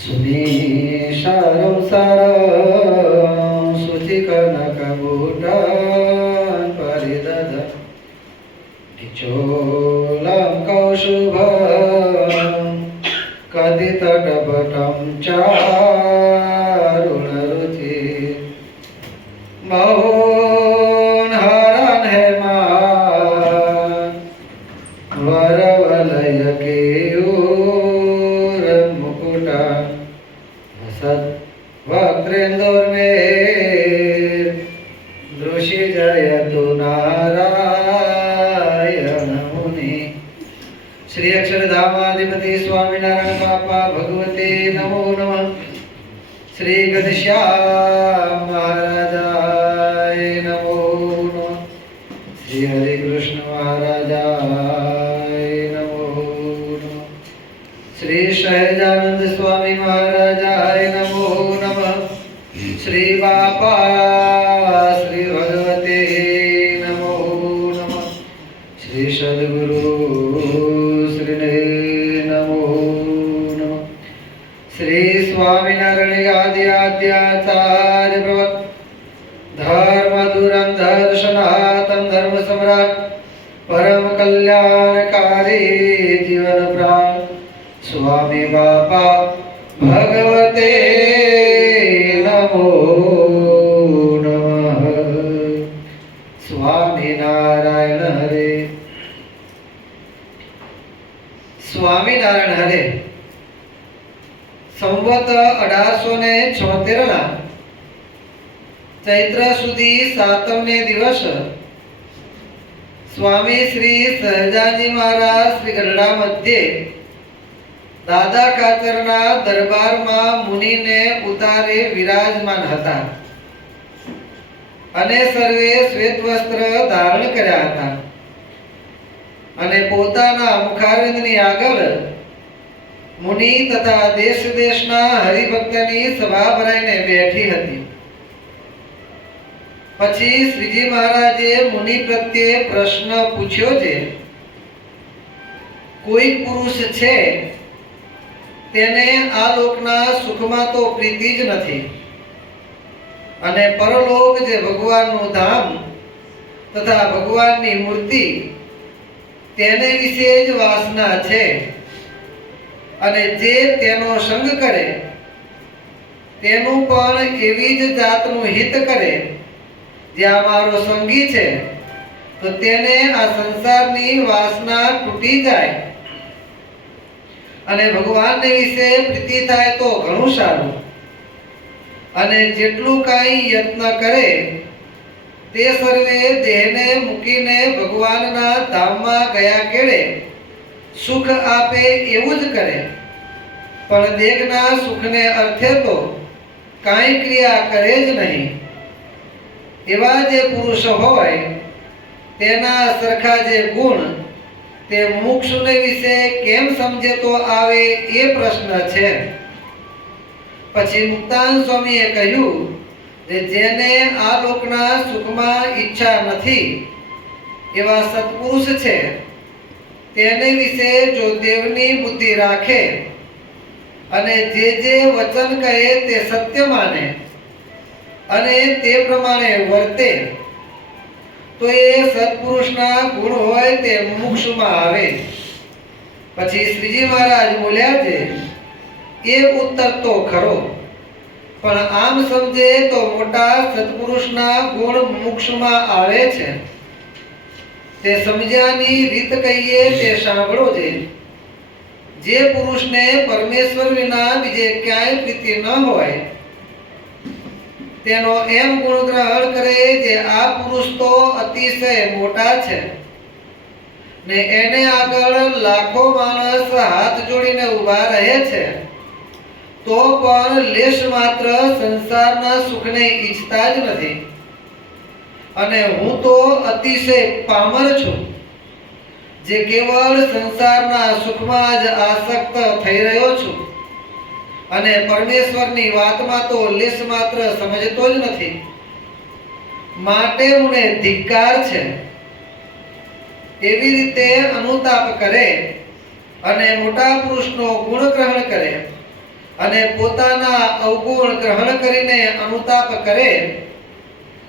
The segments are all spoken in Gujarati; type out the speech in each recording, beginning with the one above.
સુનિશારમ સારમ સુચિકનકબુટાન પરિદદ નિચોલમ કૌશુભમ કદિતટપટમ ચારુણરુચિ મૌન હરન હેમાન વરવલય કેયુર મુકુટા સત વક્રેન્દોર્મેર દૃષિ જયતુ નારાયણ મુનિ. શ્રી અક્ષરધામાધિપતિ સ્વામિનારાયણ બાપા ભગવતે નમો નમઃ. શ્રી ઘનશ્યામ મહારાજાય નમો નમઃ. શ્રી હરિકૃષ્ણ મહારાજાય નમો નમઃ. શ્રી સહજાનંદ સ્વામી મહારાજાય નમો નમઃ. શ્રી બાપા શ્રી ભગવતે નમો નમઃ. શ્રી સદગુરુ શ્રીને નમો નમઃ. શ્રી સ્વામિનારાયણ આદિ આદ્યાચાર્ય પ્રવર્ત ધર્મ ધુરંધર સનાતન ધર્મ સમ્રાટ પરમ કલ્યાણકારી જીવન પ્રાણ સ્વામી બાપા ભગવતે નમો નમઃ. સ્વામિનારાયણ હરે. સ્વામિનારાયણ હરે. સંવત 1876 ના ચૈત્ર સુધી 7મે દિવસ સ્વામી શ્રી સહજાનંદ મહારાજ શ્રી ગઢડા મધ્યે દાદા ખાચરના દરબારમાં મુનિને ઉતારે વિરાજમાન હતા અને સર્વે શ્વેત વસ્ત્ર ધારણ કર્યા હતા અને પોતાના મુખારવિંદની આગળ મુનિ તથા દેશ દેશના હરિભક્તની સભા ભરાઈને બેઠી હતી. પછી શ્રીજી મહારાજે મુનિ પ્રત્યે પ્રશ્ન પૂછ્યો છે, કોઈ પુરુષ છે તેને આ લોકના સુખમાં તો પ્રીતિ જ નથી અને પરલોક જે ભગવાનનું ધામ તથા ભગવાનની મૂર્તિ તેને વિશે જ વાસના છે અને જે તેનો સંગ કરે તેનું પણ એવી જ જાતનું હિત કરે જ્યાં મારો સંગી છે તો તેને આ સંસારની વાસના તૂટી જાય અને ભગવાનને વિશે પ્રીતિ થાય તો ઘણું સારું. અને જેટલું કાંઈ યત્ન કરે તે સર્વે દેહને મૂકીને ભગવાનના ધામમાં ગયા કેળે સુખ આપે એવું જ કરે, પણ દેહના સુખને અર્થે તો કાંઈ ક્રિયા કરે જ નહીં. એવા જે પુરુષ હોય તેના સરખા જે ગુણ તે મુક્ષુને વિશે કેમ સમજે તો આવે એ પ્રશ્ન છે. પછી મુક્તાન સ્વામીએ કહ્યું કે જેને આ લોકના સુખમાં ઈચ્છા નથી એવા સત્પુરુષ છે તેને વિશે જો દેવની બુદ્ધિ રાખે અને જે વચન કહે તે સત્ય માને અને તે પ્રમાણે વર્તે તો એ સત્પુરુષના ગુણ હોય તે મુક્ષમાં આવે. પછી શ્રીજી મહારાજ બોલ્યા છે, એ ઉત્તર તો ખરો, પણ આમ સમજે તો મોટા સત્પુરુષના ગુણ મુક્ષમાં આવે છે. તે સમજ્યાની રીત કહીએ તે સાંભળો છે. જે પુરુષને પરમેશ્વર વિના બીજે ક્યાંય પ્રીતિ ન હોય તેનો એમ ગુણ ગ્રહણ કરે જે આ પુરુષ તો અતિશય મોટા છે ને એને આગળ લાખો માણસ હાથ જોડીને ઊભા રહે છે તો પણ લેશ માત્ર સંસારના સુખને ઈચ્છતા જ નથી અને હું તો અતિશય પામર છું જે કેવળ સંસારના સુખમાં જ આસક્ત થઈ રહ્યો છું અને પરમેશ્વરની વાતમાં તો લેશ માત્ર સમજતો જ નથી. માટે મને ધિક્કાર છે. એવી રીતે અનુતાપ કરે અને મોટા પુરુષનો ગુણ ગ્રહણ કરે અને પોતાના અવગુણ ગ્રહણ કરીને અનુતાપ કરે,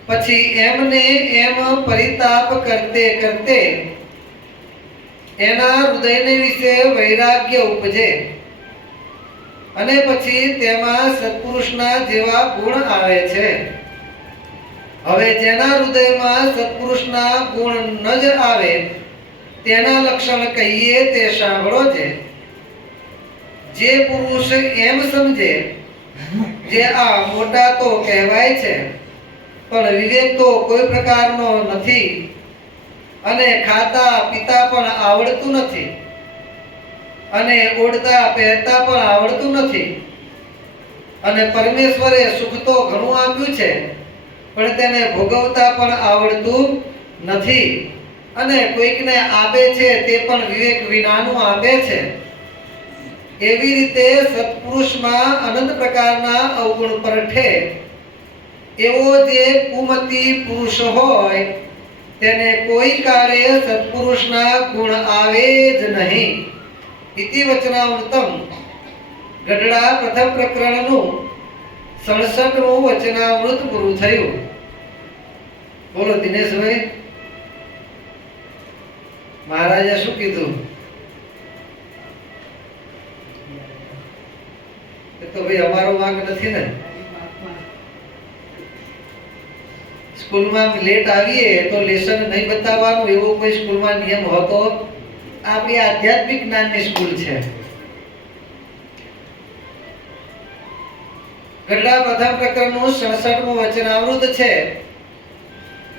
પછી એમને એમ પરિતાપ કરતે કરતે એના હૃદયને વિશે વૈરાગ્ય ઉપજે અને પછી તેમાં સત્પુરુષના જેવા ગુણ આવે છે. હવે જેના હૃદયમાં સત્પુરુષના ગુણ ન જ આવે તેના લક્ષણ કહીએ તે સાંભળો છે. જે પુરુષ એમ સમજે જે આ મોટા તો કહેવાય છે પણ વિવેક તો કોઈ પ્રકારનો નથી અને ખાતા પીતા પણ આવડતું નથી અને ઓઢતા પહેરતા પણ આવડતું નથી અને પરમેશ્વરે સુખ તો ઘણું આપ્યું છે પણ તેને ભોગવતા પણ આવડતું નથી અને કોઈકને આપે છે તે પણ વિવેક વિનાનું આપે છે. એવી રીતે સત્પુરુષમાં અનંત પ્રકારના અવગુણ પરઠે એવો જે કુમતી પુરુષ હોય તેને કોઈ કાળે સત્પુરુષના ગુણ આવે જ નહીં. ઇતિ વચનામૃતમ ગઢડા પ્રથમ પ્રકરણનું 67મું વચનામૃત પૂરું થયું. બોલો દિનેશભાઈ, મહારાજે શું કીધું? તો ભાઈ અમારો વાંક નથી ને. સ્કૂલમાં લેટ આવીએ તો લેસન નહીં બતાવવાનું એવો કોઈ સ્કૂલમાં નિયમ હતો? આપણી આધ્યાત્મિક જ્ઞાનની સ્કૂલ છે. ગઢડા પ્રથમ પ્રકરણનું 67મું વચનામૃત છે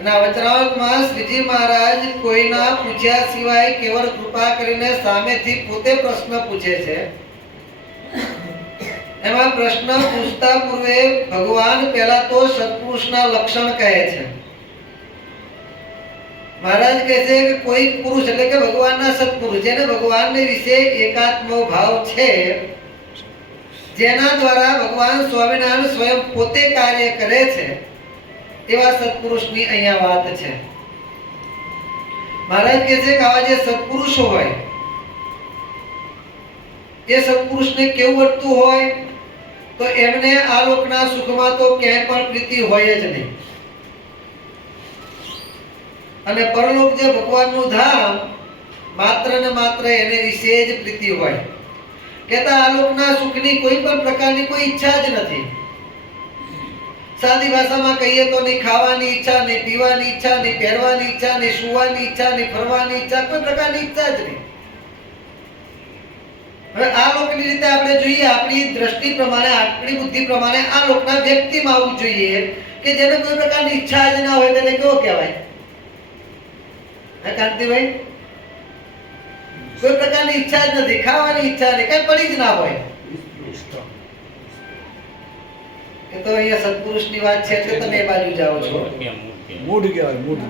અને આ વચનામૃતમાં શ્રીજી મહારાજ કોઈના પૂછ્યા સિવાય કેવળ કૃપા કરીને સામેથી પોતે પ્રશ્ન પૂછે છે. એમાં પ્રશ્ન પૂછતા પૂર્વે ભગવાન પહેલા તો સત્પુરુષના લક્ષણ કહે છે. મહારાજ કહે છે કે કોઈ પુરુષ એટલે કે ભગવાનના સત્પુરુષ જેને ભગવાનને વિશે એકાત્મ ભાવ છે, જેના દ્વારા ભગવાન સ્વામિનારાયણ સ્વયં પોતે કાર્ય કરે છે, એવા સત્પુરુષની અહીંયા વાત છે. મહારાજ કહે છે કે આવા જે સત્પુરુષો હોય એ સત્પુરુષને કેવું વર્તવું હોય તો એમને આ લોકના સુખમાં તો ક્યાંય પણ પ્રીતિ હોય જ નહીં અને પરલોક જે ભગવાનનું ધામ માત્ર ને માત્ર એને વિશે જ પ્રીતિ હોય. કહેતા આ લોકના સુખની કોઈ પણ પ્રકારની કોઈ ઈચ્છા જ નથી. સાદી ભાષામાં કહીએ તો નહીં ખાવાની ઈચ્છા, નહીં પીવાની ઈચ્છા, નહીં પહેરવાની ઈચ્છા, નહીં સુવાની ઈચ્છા, નહીં ફરવાની ઈચ્છા, કોઈ પ્રકારની ઈચ્છા જ નહીં. હવે આ લોકની રીતે આપણે જોઈએ, આપણી દ્રષ્ટિ પ્રમાણે, આપણી બુદ્ધિ પ્રમાણે આ લોકના વ્યક્તિમાં આવવું જોઈએ કે જેને કોઈ પ્રકારની ઈચ્છા જ ના હોય તેને કેવો કહેવાય? હા કાંતિભાઈ, કોઈ પ્રકારની ઈચ્છા જ નથી, ખાવાની ઈચ્છા નહીં, કઈ પડી જ ના હોય. એ તો અહીંયા સત્પુરુષની વાત છે એટલે તમે એ બાજુ જાઓ છો. મૂઢ કહેવાય, મૂઢ.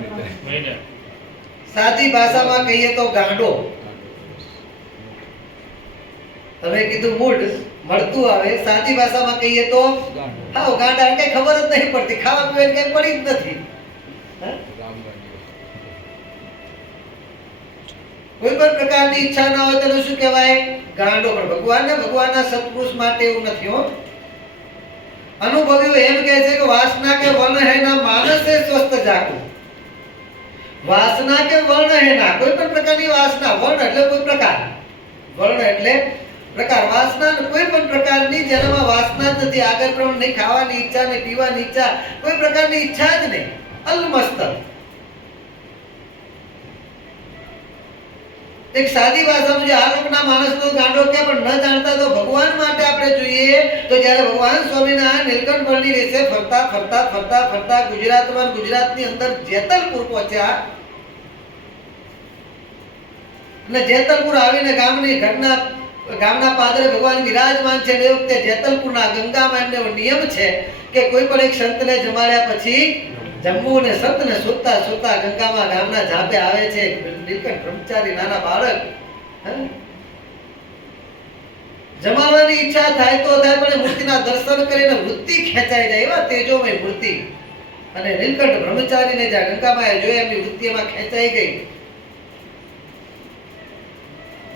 સાદી ભાષામાં કહીએ તો ગાંડો. તમે કીધું મૂઢ મળતું આવે, સાદી ભાષામાં કહીએ તો હાવ ગાંડા. કઈ ખબર જ નહીં પડતી, ખાવા પીવાની કઈ પડી જ નથી. કોઈ પણ પ્રકારની ઈચ્છા ના હોય તો શું કહેવાય? ગાંડો. પણ ભગવાનના સત્પુરુષ માટે એવું નથી હો. અનુભવીઓ એમ કહે છે કે વાસના કે વર્ણ હે ના માનસે સ્વસ્થ જાગો. વાસના કે વર્ણ હે ના, કોઈ પણ પ્રકારની વાસના, વર્ણ એટલે કોઈ પ્રકાર, વર્ણ એટલે પ્રકાર, વાસના કોઈ પણ પ્રકારની જેનામાં વાસના જ નથી, આગળ પ્રમાણે નહીં ખાવાની ઈચ્છા, નહીં પીવાની ઈચ્છા, કોઈ પ્રકારની ઈચ્છા જ નહીં, અલમસ્ત. એક સાદી ભાષામાં જે આ લોકના માણસનો ગાંડો કે પણ ન જાણતા તો ભગવાન માટે આપણે જોઈએ તો જ્યારે ભગવાન સ્વામિનારાયણ નીલકંઠ વર્ણિ વિશે ફરતા ફરતા ફરતા ફરતા ગુજરાતમાં, ગુજરાતની અંદર જેતલપુર પહોંચ્યા અને જેતલપુર આવીને ગામના પાદરે ભગવાન વિરાજમાન છે. એ વખતે જેતલપુરના ગંગામાં એમને નિયમ છે કે કોઈ પણ એક સંતને જમાડ્યા પછી જમવું ને સંતને સુતા સુતા ગંગામાં ગામના ઝાપે આવે છે. નીલકંઠ બ્રહ્મચારી નાના બાળક જમાડવાની ઈચ્છા થાય તો થાય, પણ મૂર્તિના દર્શન કરીને વૃત્તિ ખેંચાઈ જાય, એવા તેજોમય મૂર્તિ. અને નીલકંઠ બ્રહ્મચારીને જ્યાં ગંગામાં જોયા એમની વૃત્તિ એમાં ખેંચાઈ ગઈ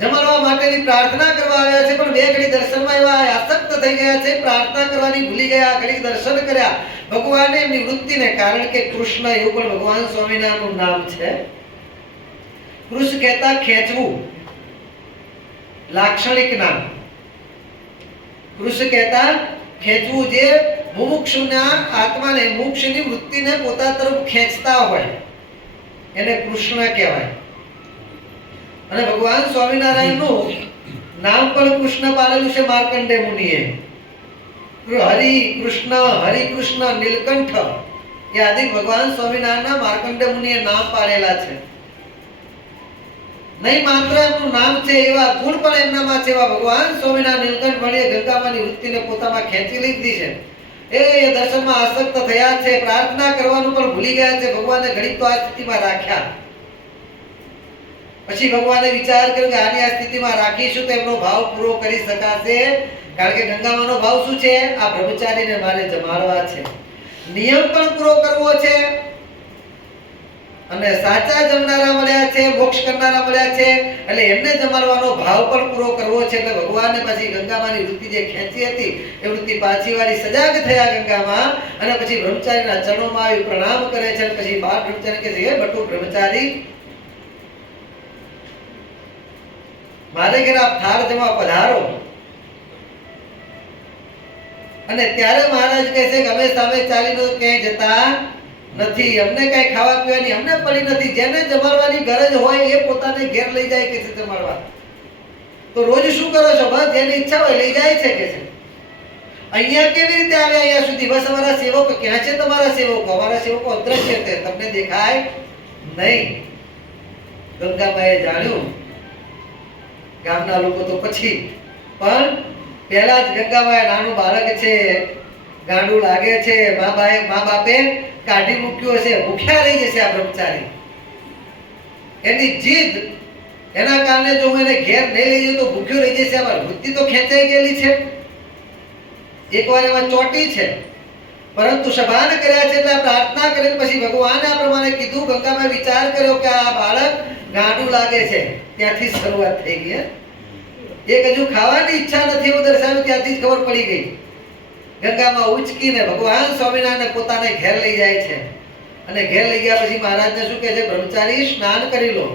જમાડવા માટેની પ્રાર્થના કરવા આવ્યા છે, પણ બે ઘડી દર્શનમાં એવા આસક્ત થઈ ગયા છે, પ્રાર્થના કરવાની ભૂલી ગયા, ઘડી દર્શન કર્યા ભગવાને એમની વૃત્તિને, કારણ કે કૃષ્ણ એવું પણ ભગવાન સ્વામિનારાયણનું નામ છે. કૃષ્ણ કહેતા ખેંચવું, લાક્ષણિક નામ. કૃષ્ણ કહેતા ખેંચવું, જે મુમુક્ષુના આત્માને, મોક્ષની વૃત્તિને પોતા તરફ ખેંચતા હોય એને કૃષ્ણ કહેવાય. અને ભગવાન સ્વામિનારાયણનું નામ પણ કૃષ્ણ પાડેલું છે માર્કંડેય મુનિએ. હરિ કૃષ્ણ, હરિ કૃષ્ણ, નીલકંઠ એ આદિ ભગવાન સ્વામિનારાયણના માર્કંડેય મુનિએ નામ પાડેલા છે. નહીં માત્ર એમનું નામ છે, એવા ગુણ પણ એમનામાં છે. એવા ભગવાન સ્વામિનારાયણ નીલકંઠ મણીએ ગંગામાની વૃત્તિને પોતામાં ખેંચી લીધી છે. એ દર્શનમાં આસક્ત થયા છે, પ્રાર્થના કરવાનું પણ ભૂલી ગયા છે. ભગવાને ઘડીક તો આ સ્થિતિમાં રાખ્યા. પછી ભગવાને વિચાર કર્યો કે આની આ સ્થિતિમાં રાખીશું તો એમનો ભાવ પૂરો કરી શકાશે. કારણ કે ગંગામાનો ભાવ શું છે? આ બ્રહ્મચારીને મારે જમાડવા છે, નિયમ પણ પૂરો કરવો છે, અને સાચા જમનારા મળ્યા છે, મોક્ષ કરનારા મળ્યા છે, એટલે એમને જમાડવાનો ભાવ પણ પૂરો કરવો છે. એટલે ભગવાને પછી ગંગામાની વૃત્તિ જે ખેંચી હતી એ વૃત્તિ પાછી વાળી, સજાગ થયા ગંગામાં, અને પછી બ્રહ્મચારીના ચરણોમાં આવી પ્રણામ કરે છે. પછી બાળ બ્રહ્મચારી કહે છે, હે બટુ બ્રહ્મચારી, મારે ઘેર આપ થાળ જમવા પધારો. અને ત્યારે મહારાજ કહે છે કે અમે સામે ચાલીને ક્યાંય જતા નથી, અમને કઈ ખાવા પીવાની અમને પડી નથી. જેને જમાડવાની ગરજ હોય એ પોતાને ઘેર લઈ જાય કે છે જમાડવા. તો રોજ શું કરો છો? બસ જેની ઈચ્છા હોય લઈ જાય છે કે છે. અહીંયા કેવી રીતે આવ્યા અહીંયા સુધી? બસ અમારા સેવકો. ક્યાં છે તમારા સેવકો? અમારા સેવકો અદ્રશ્ય છે, તમને દેખાય નહીં. ગંગાબાઈએ જાણ્યું, ગામના લોકો તો પછી, પણ પહેલા જ ગંગાબાઈ, નાનું બાળક છે, ગાંડું લાગે છે, મા બાપે કાઢી મૂક્યો છે, ભૂખ્યા રહી જશે આ બ્રહ્મચારી. એની જીદ, એના કારણે જો હું એને ઘેર નહીં લઈ જઉં તો ભૂખ્યો રહી જશે. આમાં વૃત્તિ તો ખેંચાઈ ગયેલી છે, એકવાર એમાં ચોટી છે, પરંતુ સભાન કર્યા છે એટલે પ્રાર્થના કરીને પછી ભગવાને આ પ્રમાણે કીધું. ગંગામાં વિચાર કર્યો કે આ બાળક ગાંડું લાગે છે, ત્યાંથી શરૂઆત થઈ ગઈ. એક હજુ ખાવાની ઈચ્છા નથી એવું દર્શાવ્યું, ત્યાંથી જ ખબર પડી ગઈ. ગંગામાં ઉચકીને ભગવાન સ્વામિનારાયણ પોતાને ઘેર લઈ જાય છે. અને ઘેર લઈ ગયા પછી મહારાજને શું કહે છે? બ્રહ્મચારી સ્નાન કરી લો.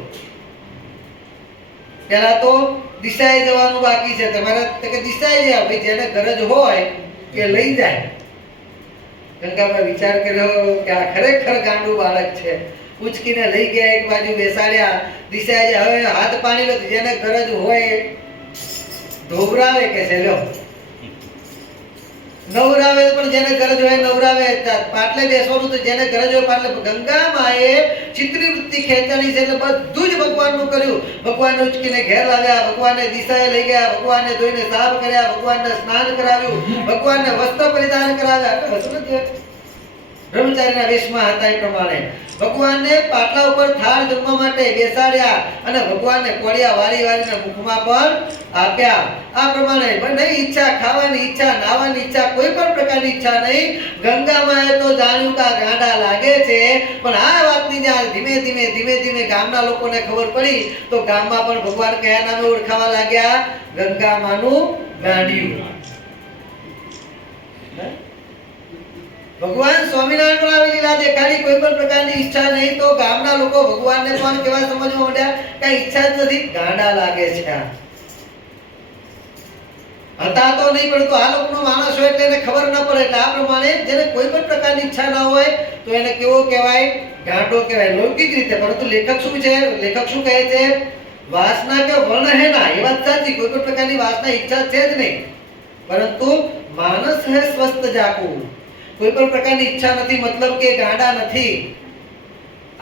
પહેલા તો દિશાએ જવાનું બાકી છે તમારે, કે દિશાએ જાવ, ભાઈ જેને ગરજ હોય કે લઈ જાય. ગંગામાં વિચાર કર્યો કે આ ખરેખર ગાંડું બાળક છે. ઉચકીને લઈ ગયા, એક બાજુ બેસાડ્યા, દિશાએ હવે હાથ પાણી લો, જેને ગરજ હોય ધોવરાવે કે છે, લો નવરાવે, પણ જેને ગરજ હોય નવરાવે. પાટલે બેસવાનું તો જેને ગરજ હોય પાટલે. ગંગામાએ ચિત્તની વૃત્તિ ખેંચાણી છે એટલે બધું જ ભગવાનનું કર્યું. ભગવાનને ઉચકીને ઘેર લાવ્યા, ભગવાનને દિશાએ લઈ ગયા, ભગવાનને ધોઈને સાફ કર્યા, ભગવાનને સ્નાન કરાવ્યું, ભગવાનને વસ્ત્ર પરિધાન કરાવ્યા. બ્રહ્મચારીના વેશમાં હતા એ પ્રમાણે ભગવાનને પાટલા ઉપર થાળ જમવા માટે બેસાડ્યા, અને ભગવાનને કોળિયા વારી વારીને મુખમાં પણ આપ્યા. આ પ્રમાણે નહીં ઈચ્છા, ખાવાની ઈચ્છા, નાવાની ઈચ્છા, કોઈ પણ પ્રકારની ઈચ્છા નહીં. ગંગામાએ તો જાણ્યું કે આ ગાંડા લાગે છે, પણ આ વાતની જ્યાં ધીમે ધીમે ધીમે ધીમે ગામના લોકોને ખબર પડી તો ગામમાં પણ ભગવાન કયા નામે ઓળખાવા લાગ્યા? ગંગામાનું ગાંડિયું. ભગવાન સ્વામિનારાયણ પણ આવી લીલા દેખાડી. કોઈ પણ પ્રકારની ઈચ્છા નહીં તો ગામના લોકો ભગવાનને પણ કેવા સમજવા માંડ્યા? કઈ ઈચ્છા જ નથી, ગાંડા લાગે છે. હતા તો નહીં, પરંતુ આ લોકોનો માણસ હોય એટલે એને ખબર ન પડે. એટલે આ પ્રમાણે જેને કોઈ પણ પ્રકારની ઈચ્છા ના હોય તો એને કેવો કહેવાય? ગાંડો કહેવાય લૌકિક રીતે. પરંતુ લેખક શું છે? લેખક શું કહે છે? વાસના કે વર્ણ હે ના, એ વાત સાચી. કોઈ પણ પ્રકારની વાસના ઈચ્છા છે જ નહીં, પરંતુ માનસ હે સ્વસ્થ જાકુ. કોઈ પણ પ્રકારની ઈચ્છા નથી, મતલબ કે ગાંડા નથી.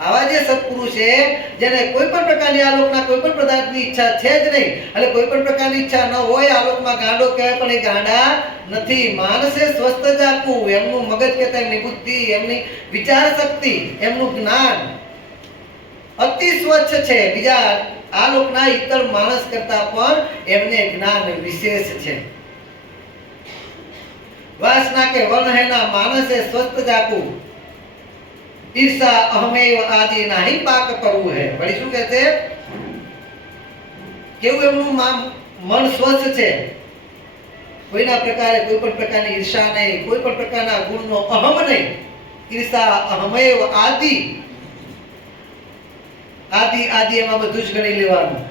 આવા જે સત્પુરુષ છે જેને કોઈ પણ પ્રકારની આ લોકના કોઈ પણ પદાર્થની ઈચ્છા છે જ નહીં, એટલે કોઈ પણ પ્રકારની ઈચ્છા ન હોય, આ લોકમાં ગાંડો કહેવાય, પણ એ ગાંડા નથી. માનસે સ્વસ્થ જાકું. એમનું મગજ કહેતા એમની બુદ્ધિ, એમની વિચાર શક્તિ, એમનું જ્ઞાન અતિ સ્વચ્છ છે. બીજા આ લોકના ઇતર માણસ કરતા પણ એમને જ્ઞાન વિશેષ છે. વાસના કે વર્ણહેના માનસે સ્વસ્થ જાકું. ઈર્ષા અહમેવ આદિ નાહી પાક કરવું હે. વળી શું કહે છે? કેવું એમનું મન સ્વચ્છ છે, કોઈના પ્રકારે કોઈ પણ પ્રકારની ઈર્ષા નહીં, કોઈ પણ પ્રકારના ગુણનો અહમ નહીં. ઈર્ષા અહમેવ આદિ, આદિ આદિ એમાં બધું જ ગણી લેવાનું.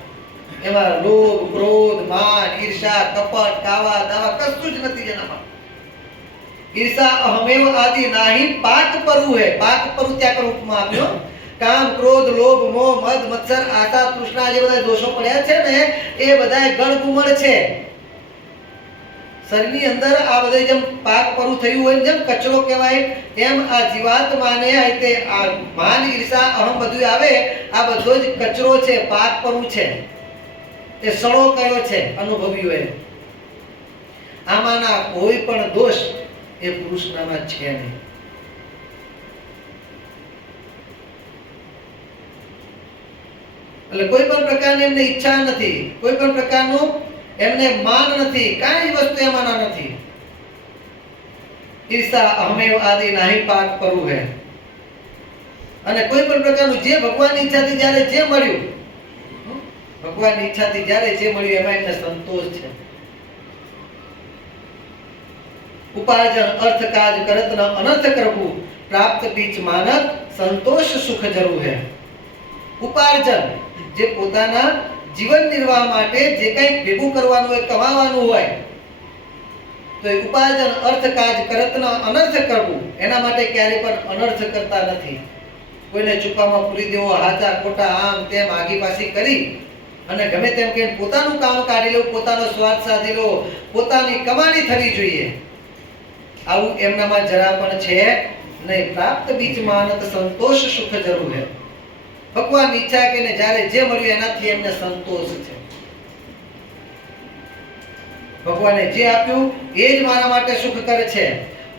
એમાં લોભ, ક્રોધ, માન, ઈર્ષા, કપટ, કાવા દાવા કશું જ નથી એનામાં. ઈર્ષા અહમેવ આદિ નાહી પાક પરુ હે. પાક પરુ ત્યાં કર ઉપમા આપ્યો. કામ, ક્રોધ, લોભ, મોહ, મદ, મત્સર, આશા, તૃષ્ણા જે બધા દોષો પડ્યા છે ને એ બધા ગણગુમળ છે. શરીરની અંદર આ બધે જેમ પાક પરુ થયું હોય, જેમ કચરો કહેવાય, એમ આ જીવાત્માને તે આ માન, ઈર્ષા, અહમ બધું આવે, આ બધો જ કચરો છે, પાક પરુ છે. એ સડો કયો છે અનુભવ્યો એ. આમાંના કોઈ પણ દોષ એ પુરુષનામાં છે નહીં. એટલે કોઈ પણ પ્રકારની એમને ઈચ્છા નથી, કોઈ પણ પ્રકારનું એમને માન નથી, કાંઈ વસ્તુ એમાંના નથી. ઈર્ષા અહમેવ આદિ નાહી પાક પરુ હે. અને કોઈ પણ પ્રકારનું જે ભગવાનની ઈચ્છાથી જ્યારે જે મળ્યું, ભગવાનની ઈચ્છાથી જ્યારે જે મળ્યું એમાં એમને સંતોષ છે. ઉપાર્જન અર્થ કાજ કરત ન અનર્થ કરવું, પ્રાપ્ત બીચ માનક સંતોષ સુખ જરૂર હે. ઉપાર્જન જે પોતાના જીવન નિર્વાહ માટે જે કંઈ ભેગું કરવાનું હોય, કમાવાનું હોય, તો એ ઉપાર્જન અર્થ કાજ કરત ન અનર્થ કરવું, એના માટે ક્યારે પણ અનર્થ કરતા નથી. કોઈને ચૂકામાં પૂરી દેવો, હાચા ખોટા આમ તેમ આગી પાછી કરી અને ગમે તેમ કે પોતાનું કામ કાઢી લેવું, પોતાનો સ્વાર્થ સાધી લો, પોતાની કમાણી થવી જોઈએ, આવું એમનામાં જરા પણ છે નહીં. પ્રાપ્ત બીજ માનત સંતોષ સુખ જરૂર હે. ભગવાનની ઈચ્છા કે જ્યારે જે મળ્યું એનાથી એમને સંતોષ છે. ભગવાને જે આપ્યું એ જ મારા માટે સુખ કરે છે.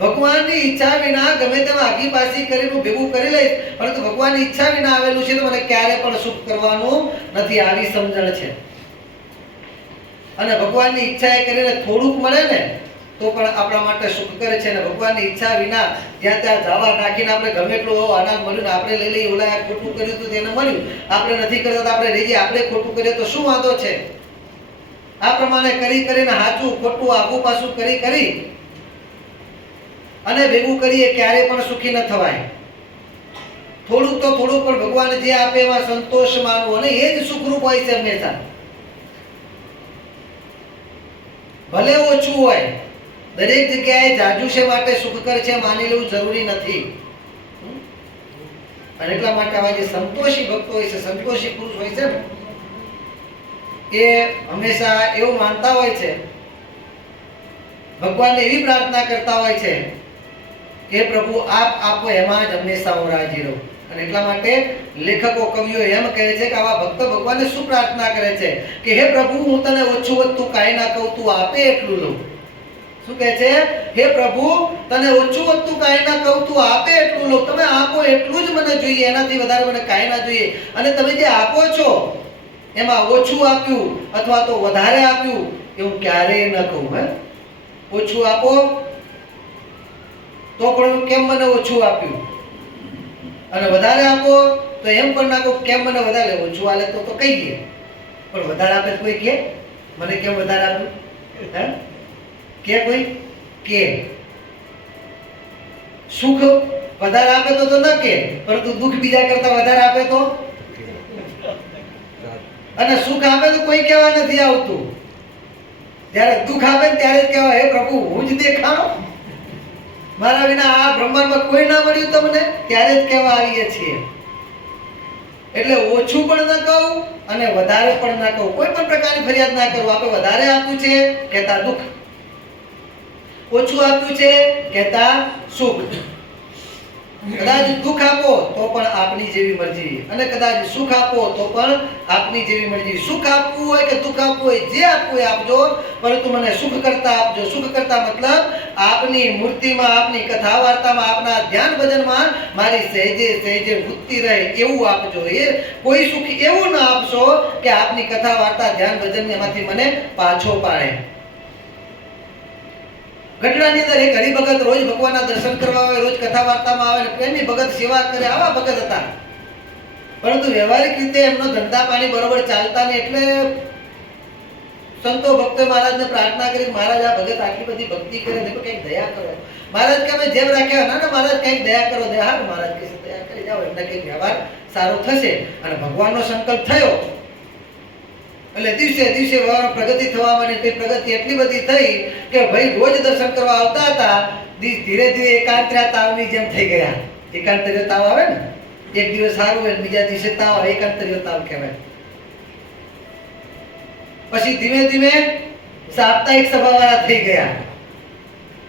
ભગવાનની ઈચ્છા વિના ગમે તેમ આગી પાછી કરીને ભેગું કરી લઈશ, પરંતુ ભગવાનની ઈચ્છા વિના આવેલું છે તો મને ક્યારે પણ સુખ કરવાનું નથી, આવી સમજણ છે. અને ભગવાનની ઈચ્છા એ કરીને થોડુંક મળે ને તો પણ આપણા માટે સુખ કરે છે. અને ભગવાનની ઈચ્છા વિના જ્યાં ત્યાં જાવા નાખીને આપણે ગમે એટલું આનંદ મળ્યું ને આપણે લઈ લઈએ, ઓલા ખોટું કર્યું હતું તેને મળ્યું, આપણે નથી કરતા તો આપણે રહી જઈએ, આપણે ખોટું કરીએ તો શું વાંધો છે? આ પ્રમાણે કરી કરીને સાચું ખોટું આગું પાછું કરી કરી અને ભેગું કરીએ ક્યારે પણ સુખી ન થવાય. થોડુંક તો થોડુંક પણ ભગવાન જે આપે એમાં સંતોષ માનવો, અને એ જ સુખરૂપ હોય છે હંમેશા. ભલે ઓછું હોય, દરેક જગ્યાએ જાજુ છે માટે સુખ કરે છે માની લેવું જરૂરી નથી. અને એટલા માટે આવા જે સંતોષી ભક્તો હોય છે, સંતોષી પુરુષ હોય છે ને, એ હંમેશા એવું માનતા હોય છે, ભગવાનને એવી પ્રાર્થના કરતા હોય છે કે પ્રભુ આપ આપો એમાં જ હંમેશા હું રાજી રહું. અને એટલા માટે લેખકો કવિઓ એમ કહે છે કે આવા ભક્તો ભગવાનને શું પ્રાર્થના કરે છે કે હે પ્રભુ હું તને ઓછું વધતું કાંઈ ના કહું, તું આપે એટલું લઉં. શું કહે છે? હે પ્રભુ તને ઓછું વધતું કાંઈ ના કહું, તું આપે એટલું લઉં. તમે આપો એટલું જ મને જોઈએ, એનાથી વધારે મને કાંઈ ના જોઈએ. અને તમે જે આપો છો એમાં ઓછું આપ્યું અથવા તો વધારે આપ્યું એવું ક્યારેય ન કહું. હે, ઓછું આપો તો પણ કેમ મને ઓછું આપ્યું, અને વધારે આપો તો એમ પણ ના કહું કેમ મને વધારે, ઓછું આલે તો કહીએ, પણ વધારે આપે તો કોઈ કે મને કેમ વધારે આપ્યું? હે, કે કોઈ કે સુખ વધારે આપે તો ન કે, પરંતુ દુઃખ બીજા કરતા વધારે આપે તો, અને સુખ આપે તો કોઈ કહેવા નથી આવતું. જ્યારે દુઃખ આપે ત્યારે જ કહેવાય હે પ્રભુ હું જ દેખાણો, મારા વિના આ બ્રહ્માંડમાં કોઈ ના મળ્યું તમને, ત્યારે જ કહેવા આવીએ છીએ. એટલે ઓછું પણ ન કહું અને વધારે પણ ના કહું, કોઈ પણ પ્રકારની ફરિયાદ ના કરું. આપણે વધારે આપ્યું છે કહેતા દુઃખ, ઓછું આપ્યું છે કહેતા સુખ. કદાચ દુઃખ આપો તો પણ આપની જેવી મરજી, અને કદાચ સુખ આપો તો પણ આપની જેવી મરજી. સુખ આપવું હોય કે દુઃખ આપવું હોય, જે આપવું હોય આપજો, પરંતુ મને સુખ કરતા આપજો. સુખ કરતા મતલબ આપની મૂર્તિમાં, આપની કથા વાર્તામાં, આપના ધ્યાન ભજનમાં મારી સહેજે સહેજે વૃત્તિ રહે એવું આપજો. એ કોઈ સુખ એવું ના આપશો કે આપની કથા વાર્તા ધ્યાન ભજન એમાંથી મને પાછો પાડે. ઘટનાની અંદર એક હરિભગત રોજ ભગવાનના દર્શન કરવા આવે, રોજ કથા વાર્તામાં આવે, પ્રેમી ભગત સેવા કરે, આવા ભગત હતા. પરંતુ વ્યવહારિક રીતે એમનો ધંધા પાણી બરોબર ચાલતા નહીં, એટલે સંતો ભક્તો મહારાજને પ્રાર્થના કરી, મહારાજ આ ભગત આટલી બધી ભક્તિ કરે છે, કંઈક દયા કરો. મહારાજ કે અમે જેમ રાખ્યા, ના ના મહારાજ કંઈક દયા કરો. દયા મહારાજ કહે છે દયા કરી જાઓ, એટલે કંઈક વ્યવહાર સારો થશે. અને ભગવાનનો સંકલ્પ થયો એટલે દિવસે દિવસે પ્રગતિ થવા માંડી. તે પ્રગતિ એટલી બધી થઈ કે ભાઈ રોજ દર્શન કરવા આવતા હતા, ધીરે ધીરે એકાંતર્ય તાવની જેમ થઈ ગયા. એકાંતર્ય તાવ આવે ને, એક દિવસ સારું હોય બીજા દિવસે તાવ આવે, એકાંતર્ય તાવ કહેવાય. પછી ધીમે ધીમે સાપ્તાહિક સભાવાળા થઈ ગયા.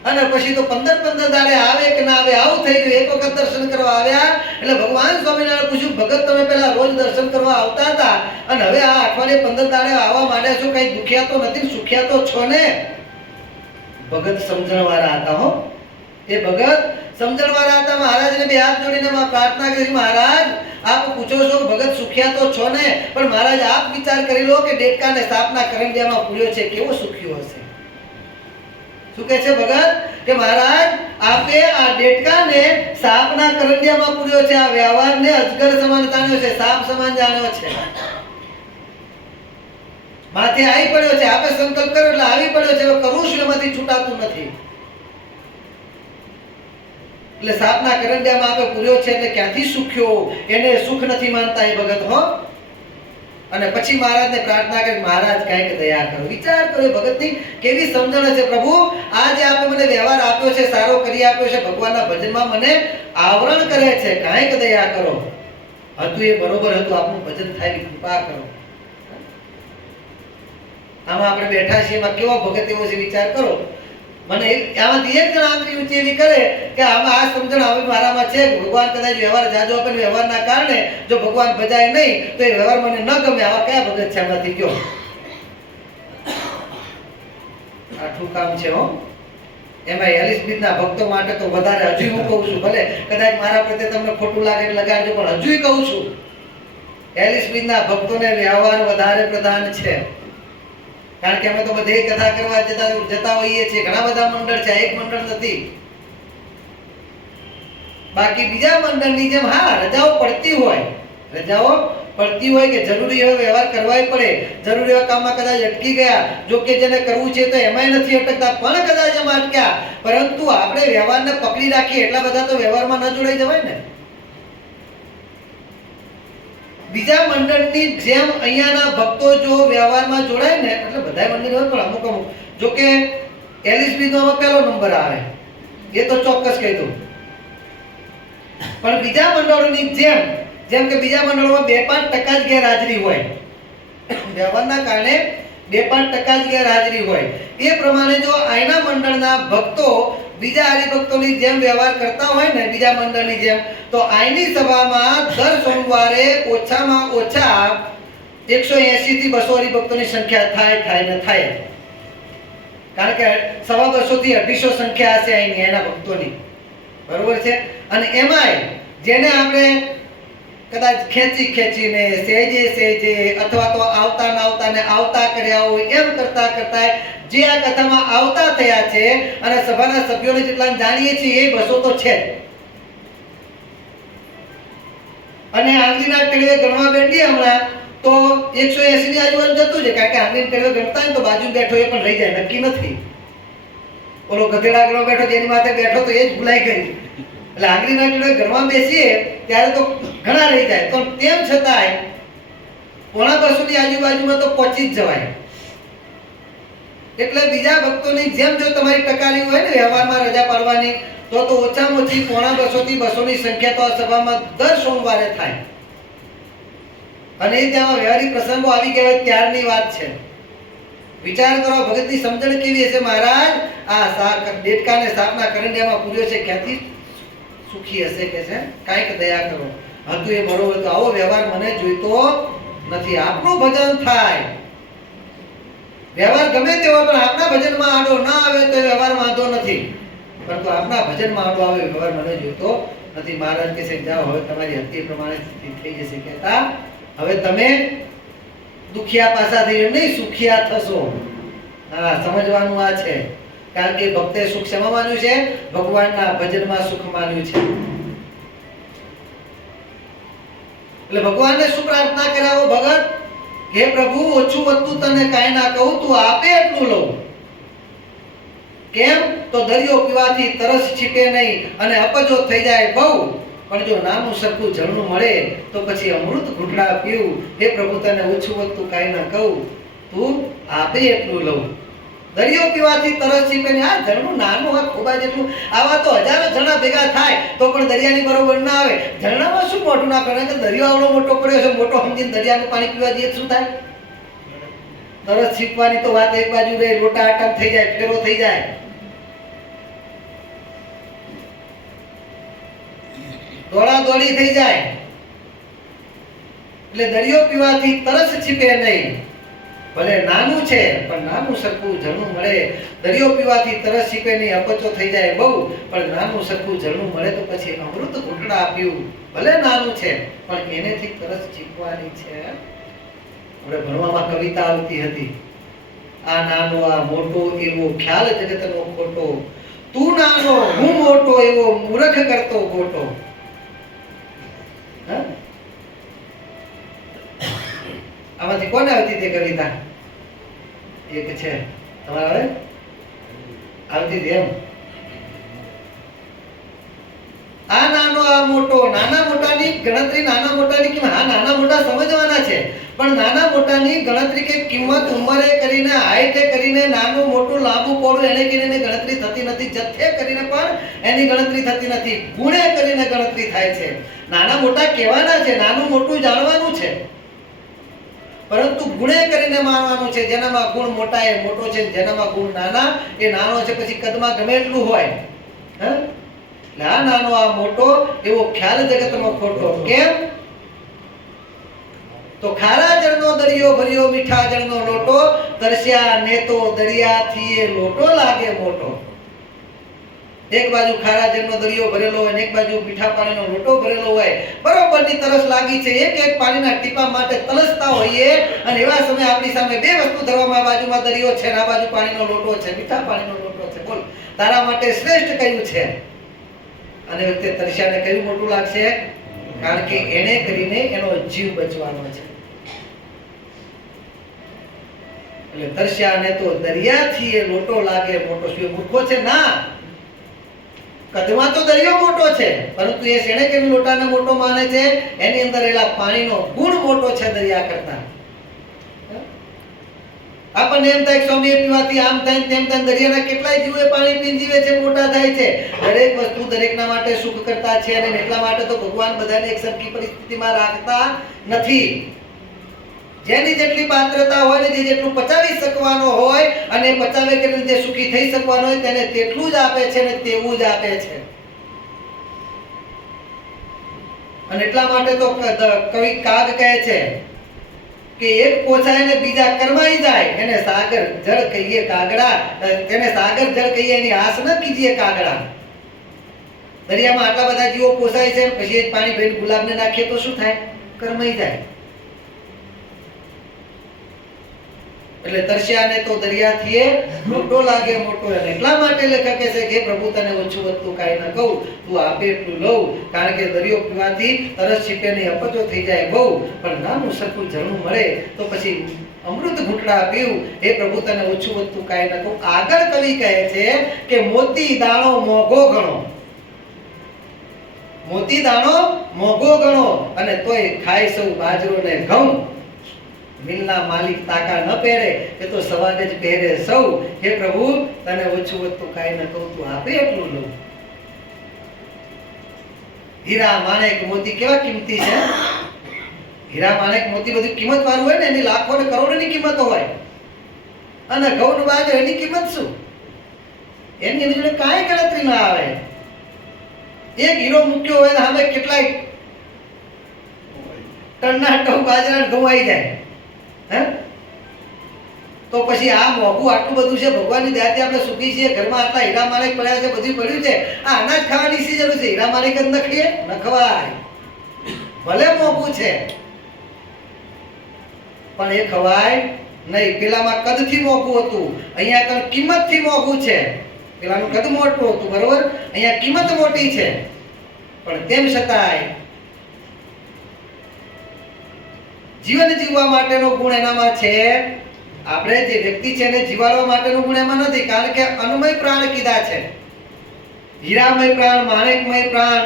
અને પછી તો 15 દાડે આવે કે ના આવે આવું થઈ ગયું. એક વખત દર્શન કરવા આવ્યા એટલે ભગવાન સ્વામિનારાયણ પૂછ્યું, ભગત તમે પેલા રોજ દર્શન કરવા આવતા હતા અને હવે આ અઠવાડિયે 15 દાડે આવવા માંડ્યા છો, કઈ દુખ્યા તો નથી, સુખ્યા તો છો ને? ભગત સમજણવાળા હતા. હો, એ ભગત સમજણવાળા હતા. મહારાજને બે હાથ જોડીને પ્રાર્થના કરી, મહારાજ આપ પૂછો છો ભગત સુખ્યા તો છો ને, પણ મહારાજ આપ વિચાર કરી લો કે ડેટકાને સાપના કરંડિયામાં પૂર્યો છે, કેવો સુખ્યો હશે. શું કહે છે ભગત કે મહારાજ આપે આ ડેટકાને સાપના કરંડિયામાં પૂર્યો છે, આ વ્યવહારને અજગર સમાન જાણ્યો છે, સાપ સમાન જાણ્યો છે, માથે આવી પડ્યો છે. આપે સંકલ્પ કર્યો એટલે આવી પડ્યો છે, હવે કરું છું એમાંથી છૂટાતું નથી. એટલે સાપના કરંડિયામાં આપે પૂર્યો છે એટલે ક્યાંથી સુખ્યો, એને સુખ નથી માનતા એ ભગત. હો, અને પછી મહારાજને પ્રાર્થના કરી, મહારાજ કાંઈક દયા કરો. વિચાર કરો ભગતની કેવી સમજણ છે. પ્રભુ આજે આપે મને વ્યવહાર આપ્યો છે, સારો કરી આપ્યો છે, ભગવાનના ભજનમાં મને આવરણ કરે છે, કાંઈક દયા કરો. હતું એ બરોબર હતું, આપનું ભજન થાય એવી કૃપા કરો. આમાં આપણે બેઠા છીએ, એમાં કેવો ભગત એવો છે વિચાર કરો. મને આમાંથી એક જણ આંગળી ઊંચી એવી કરે કે આમાં આ સમજણ હવે મારામાં છે, ભગવાન કદાચ વ્યવહાર જાજો આપે, વ્યવહારના કારણે જો ભગવાન ભજાય નહીં તો એ વ્યવહાર મને ન ગમે. આવા કયા ભગત છે આમાંથી કયો? આઠું કામ છે. હો, એમાં એલિસબીથના ભક્તો માટે તો વધારે. હજુ હું કહું છું, ભલે કદાચ મારા પ્રત્યે તમને ખોટું લાગે લગાડજો, પણ હજુ કહું છું એલિસબીથના ભક્તોને વ્યવહાર વધારે પ્રધાન છે. કારણ કે અમે તો બધે કથા કરવા જતા હોઈએ છીએ. ઘણા બધા મંડળ છે, એક મંડળ નથી. બાકી બીજા મંડળની જેમ હા રજાઓ પડતી હોય કે જરૂરી હોય વ્યવહાર કરવાય પડે. જરૂરી એવા કામમાં કદાચ અટકી ગયા, જો કે જેને કરવું છે તો એમાંય નથી અટકતા, પણ કદાચ એમાં અટક્યા, પરંતુ આપણે વ્યવહારને પકડી રાખીએ એટલા બધા તો વ્યવહારમાં ન જોડાઈ જવાય ને. બીજા મંડળની જેમ અહીંયાના ભક્તો જો વ્યવહારમાં જોડાય ને, એટલે બધા મંડળ હોય પણ અમુક જો કે એલિસબીનો પહેલો નંબર આવે એ તો ચોક્કસ કહી દઉં. પણ બીજા મંડળોની જેમ કે બીજા મંડળોમાં 2-5% જ ગેરહાજરી હોય, વ્યવહારના કારણે 2-5% જ ગેરહાજરી હોય. એ પ્રમાણે જો અહીંના મંડળના ભક્તો બીજા હરિભક્તોની જેમ વ્યવહાર કરતા હોય ને, બીજા મંડળની જેમ, તો આઈની સભામાં દર સોમવારે ઓછામાં ઓછા 180 થી 200 હરિભક્તોની સંખ્યા થાય. કારણ કે 250 થી 250 સંખ્યા હશે આઈની એના ભક્તોની, બરોબર છે. અને એમાંય જેને આપણે કદાચ ખેંચીને સહેજે અથવા તો આવતા કર્યા હોય એમ કરતા જે આ કથામાં આવતા થયા છે અને સભાના સભ્યોને જેટલા જાણીએ છીએ એ 200 તો છે. અને આંગળીના ટેળવે ગણવા બેઠી હમણાં તો 180 ની આજુબાજુ જતું છે. કારણ કે આંગળીના ટેળવે ગણતા હોય તો બાજુ બેઠો એ પણ રહી જાય, નક્કી નથી. ઓલો ગધેડા ગણવા બેઠો જેની માથે બેઠો તો એ જ ભૂલાઈ ગઈ. એટલે આંગળીના ટેળવે ગણવા બેસીએ ત્યારે તો ઘણા રહી જાય, તો તેમ છતાંય 150 ની આજુબાજુમાં તો પહોંચી જ જવાય. એટલે બીજા ભક્તોની જેમ જો તમારી ટકારી હોય ને વ્યવહારમાં રજા પાડવાની, તો ઓછામાં ઓછી 150 થી 200 ની સંખ્યા તો આ સભામાં દર સોમવારે થાય. અને એ ત્યાં વ્યવહારિક પ્રસંગો આવી ગયા ત્યારની વાત છે. વિચાર કરો ભગતની સમજણ કેવી હશે. મહારાજ આ દેડકાને સાપના કરંડિયામાં પૂર્યો છે, ક્યાંથી સુખી હશે કે છે, કાંઈક દયા કરો. હતું એ બરોબર, તો આવો વ્યવહાર મને જોઈતો નથી. આપનું ભજન થાય, વ્યવહાર ગમે તેવો પણ આપના ભજનમાં આડો ના આવે તો વ્યવહાર વાંધો નથી, પરંતુ આપના ભજનમાં આડો આવે વ્યવહાર મને જોઈતો નથી. મહારાજ કહે છે જાઓ હવે તમારી હત્યા પ્રમાણે થઈ જશે. કહેતા હવે તમે દુખિયા પાસા થઈ નહીં સુખિયા થશો. હા, સમજવાનું આ છે. કારણ કે ભક્તે સુખ શેમાં માન્યું છે? ભગવાનના ભજનમાં સુખ માન્યું છે. એટલે ભગવાનને શું પ્રાર્થના કરાવો ભગત હે પ્રભુ ઓછું વધતું તને કાંઈ ના કહું, તું આપે એટલું લઉં. કેમ? તો દરિયો પીવાથી તરસ છીપે નહીં અને અપજો થઈ જાય બહુ, પણ જો નાનું સરખું ઝરણું મળે તો પછી અમૃત ઘૂંટડા પીવું. હે પ્રભુ તને ઓછું વધતું કાંઈ ના કહું, તું આપે એટલું લઉં. દરિયો પીવાથી તરસ છીપે નહીં. આ ઝરણું નાનું, આ ખોબા જેટલું, આવા તો હજારો જણા ભેગા થાય તો પણ દરિયાની બરોબર ના આવે. ઝરણામાં શું મોટું ના કરે કે દરિયો આવડો મોટો પડ્યો છે, મોટો સમજીને દરિયાનું પાણી પીવા જઈએ શું થાય? તરસ છીપવાની તો વાત એક બાજુ રહે, લોટા આટમ થઈ જાય, ફેરો થઈ જાય. દોડા દોડી થઈ જાય. એટલે દરિયો પીવાથી તરસ છીપે નહીં. ભલે નાનું છે પણ નાનું સરખું ઝરણું મળે. દરિયો પીવાથી તરસ છીપે નહીં, અપચો થઈ જાય બહુ, પણ નાનું સરખું ઝરણું મળે તો પછી અમૃત ઘૂંટડા પીવું. ભલે નાનું છે પણ એનેથી તરસ છીપવાની છે. આપણે ભણવામાં કવિતા આવતી હતી, આ નાનો આ મોટો એવો ખ્યાલ જગતનો ખોટો, તું નાનો હું મોટો એવો મૂર્ખ કરતો ખોટો. આમાંથી કોને આવતી તે કવિતા? એક છે તમારે આવતી હતી એમ. આ નાનો આ મોટો, નાના મોટાની ગણતરી, નાના મોટાની કિંમત, હા નાના મોટા સમજવાના છે, પણ નાના મોટાની ગણતરી કે કિંમત ઉંમરે કરીને, હાઈટે કરીને, નાનું મોટું લાંબુ પહોળું એને કરીને ગણતરી થતી નથી. જથ્થે કરીને પણ એની ગણતરી થતી નથી, ગુણે કરીને ગણતરી થાય છે. નાના મોટા કહેવાના છે, નાનું મોટું જાણવાનું છે, પરંતુ ગુણે કરીને માનવાનું છે. જેનામાં ગુણ મોટા એ મોટો છે, જેનામાં ગુણ નાના એ નાનો છે. પછી કદમાં ગમે એટલું હોય, આ નાનો આ મોટો એવો ખ્યાલ જગતનો ખોટો. કેમ? તો ખારા જળનો દરિયો ભર્યો મીઠા જળનો લોટો, તરસ્યા ને તો દરિયાથી એ લોટો લાગે મોટો. એક બાજુ ખારા જળનો દરિયો ભરેલો હોય ને એક બાજુ મીઠા પાણીનો લોટો ભરેલો હોય, બરોબરની તરસ લાગી છે, એક એક પાણીના ટીપા માટે તલસતા હોઈએ, અને એવા સમયે આપણી સામે બે વસ્તુ ધરવામાં, બાજુમાં દરિયો છે, આ બાજુ પાણીનો લોટો છે, મીઠા પાણીનો લોટો છે. બોલ તારા માટે શ્રેષ્ઠ કયું છે? અને વખતે તરસ્યાને કયું મોટું લાગશે? કારણ કે એને કરીને એનો જીવ બચવાનો છે. એટલે તરસ્યાને તો દરિયાથી એ લોટો લાગે મોટો. શું એ મૂર્ખો છે? ના, કદમાં તો દરિયો મોટો છે, પરંતુ એ શેણે કે લોટાને મોટો માને છે? એની અંદર એલા પાણીનો ગુણ મોટો છે દરિયા કરતા. આપણને એમ થાય સ્વામી પીવાથી આમ થાય તેમ થાય. દરિયાના કેટલાય જીવો પાણી પીને જીવે છે, મોટા થાય છે. દરેક વસ્તુ દરેકના માટે સુખ કરતા છે, અને એટલા માટે તો ભગવાન બધાને એક સરખી પરિસ્થિતિમાં રાખતા નથી. જેની જેટલી પાત્રતા હોય ને, જે જેટલું પચાવી શકવાનો હોય, અને પચાવે કરીને જે સુખી થઈ શકવાનો હોય તેને તેટલું જ આપે છે ને તેવું જ આપે છે. અને એટલા માટે તો કવિ કાગ કહે છે કે એક પોછાય ને બીજા કરમાઈ જાય, એને સાગર જળ કહીએ કાગડા, તેને સાગર જળ કહીએ એની આસ ન કીજીએ કાગડા. દરિયામાં આટલા બધા જીવો પોસાય છે, પછી એ પાણી ભરીને ગુલાબને નાખીએ તો શું થાય? કરમાઈ જાય. એટલે તરસ્યાને તો દરિયાથી લોટો લાગે મોટો. એટલા માટે લેખક કહે છે કે પ્રભુ તને ઓછું વધતું કાંઈ ના કહું, તું આપે એટલું લઉં. કારણ કે દરિયો પીવાથી તરસ છીપે નહીં, અપચો થઈ જાય બહુ, પણ નાનું સરખું ઝરણું મળે તો પછી અમૃત ઘૂંટડા પીવું. હે પ્રભુ તને ઓછું વધતું કાંઈ ના કહું. આગળ કવિ કહે છે કે મોતી દાણો મોઘો ગણો, મોતી દાણો મોઘો ગણો, અને તોય ખાય સૌ બાજરો ને ઘઉં. મિલના માલિક તાકા ન પહેરે, એ તો સવાગ જ પહેરે સૌ. હે પ્રભુ તને ઓછું વધતું કાંઈ ન કહું, તું આપે એટલું લઉં. હીરા માણેક મોતી કેવા કિંમતી છે. હીરા માણેક મોતી બધી કિંમત વાળું હોય ને, એની લાખો ને કરોડોની કિંમત હોય. અને ઘઉં ને બાજરો એની કિંમત શું? એની જોડે કાંઈ ગણતરી ના આવે. એક હીરો મૂક્યો હોય ને સામે કેટલાય ટનના ટન બાજરા ઘઉં આવી જાય. તો પછી આ મોંઘું આટલું બધું છે, ભગવાનની દયાથી આપણે સુખી છીએ, ઘરમાં આટલા હીરા માણેક પડ્યા છે, બધું પડ્યું છે, આ અનાજ ખાવાની શી જરૂર છે? હીરા માણેક જ ન ખાઈએ? ન ખવાય. ભલે મોંઘું છે પણ એ ખવાય નહીં. પેલામાં કદથી મોંઘું હતું, અહીંયા કિંમતથી મોંઘું છે. પેલાનું કદ મોટું હતું, બરોબર, અહીંયા કિંમત મોટી છે, પણ તેમ છતાંય જીવન જીવવા માટેનો ગુણ એનામાં છે. આપણે જે વ્યક્તિ છે એને જીવાડવા માટેનો ગુણ એમાં નથી, કારણ કે અન્નમય પ્રાણ કીધા છે. હીરામય પ્રાણ, માણેકમય પ્રાણ,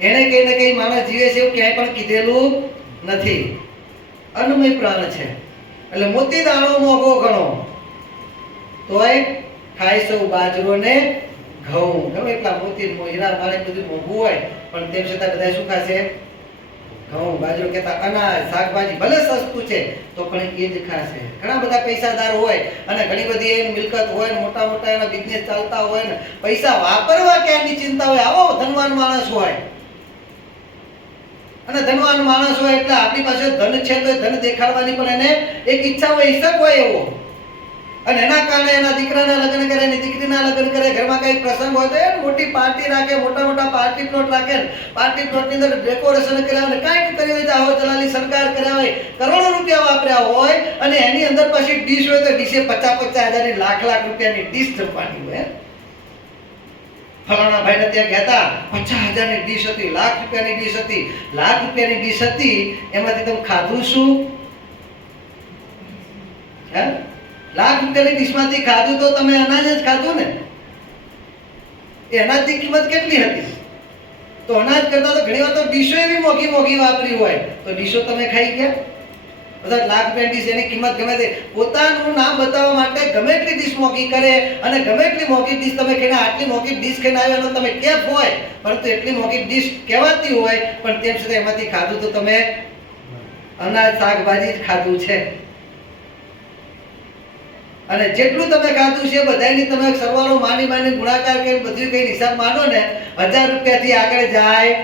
એને કઈ ને કઈ માણસ જીવે છે એવું ક્યાંય પણ કીધેલું નથી. અન્નમય પ્રાણ છે. એટલે મોતી દાણો મોંઘો ઘણો, તોય ખાય સૌ બાજરો ને ઘઉં. ગમે એટલા મોતી હીરા માણેક બધું મોંઘું હોય પણ તેમ છતાં બધા શું ખાશે? ઘઉં બાજરો કહેતા અનાજ શાકભાજી ભલે સસ્તું છે તો પણ એ જ ખાશે. ઘણા બધા પૈસાદાર હોય અને ઘણી બધી એની મિલકત હોય ને મોટા મોટા એના બિઝનેસ ચાલતા હોય ને પૈસા વાપરવા ક્યાંની ચિંતા હોય, આવો ધનવાન માણસ હોય. અને ધનવાન માણસ હોય એટલે આપણી પાસે ધન છે તો ધન દેખાડવાની પણ એને એક ઈચ્છા હોય, હિસાબ હોય એવો. અને એના કારણે એના દીકરાના લગ્ન કરે, એની દીકરીના લગ્ન કરે, ઘરમાં કઈ પ્રસંગ હોય તો એ મોટી પાર્ટી રાખે, મોટા મોટા પાર્ટી પ્લોટ રાખે. પાર્ટી પ્લોટની અંદર ડેકોરેશન કર્યા હોય, કાંઈક કરી હોય, આવો જલાલી શણગાર કર્યા હોય, કરોડો રૂપિયા વાપર્યા હોય અને એની અંદર પછી ડીશ હોય તો ડીશે 50-50 હજારની લાખ રૂપિયાની ડીશ જમવાની હોય. ફલાણા ભાઈને ત્યાં ગયા હતા, 50,000ની ડીશ હતી, લાખ રૂપિયાની ડીશ હતી. લાખ રૂપિયાની ડીશ હતી એમાંથી તમે ખાધું શું? હે? લાખ રૂપિયાની ડીશમાંથી ખાધું તો તમે અનાજ જ ખાધું ને. એ અનાજની કિંમત કેટલી હતી? તો અનાજ કરતા તો ઘણી વાર તો ડીશો એવી મોંઘી મોંઘી વાપરી હોય તો ડીશો તમે ખાઈ ગયા. બધા લાખ રૂપિયાની ડીશ એની કિંમત ગમે તે પોતાનું નામ બતાવવા માટે ગમે એટલી ડીશ મોંઘી કરે અને ગમે એટલી મોંઘી ડીશ તમે ખાઈને આટલી મોંઘી ડીશ ખાઈને આવ્યો તમે કેફ હોય, પરંતુ એટલી મોંઘી ડીશ કહેવાતી હોય પણ તેમ છતાં એમાંથી ખાધું તો તમે અનાજ શાકભાજી જ ખાધું છે. અને જેટલું તમે ખાધું છે બધાની તમે સરવાળો માની ગુણાકાર કરીને બધું કઈ હિસાબ માનો ને 1000 રૂપિયાથી આગળ જાય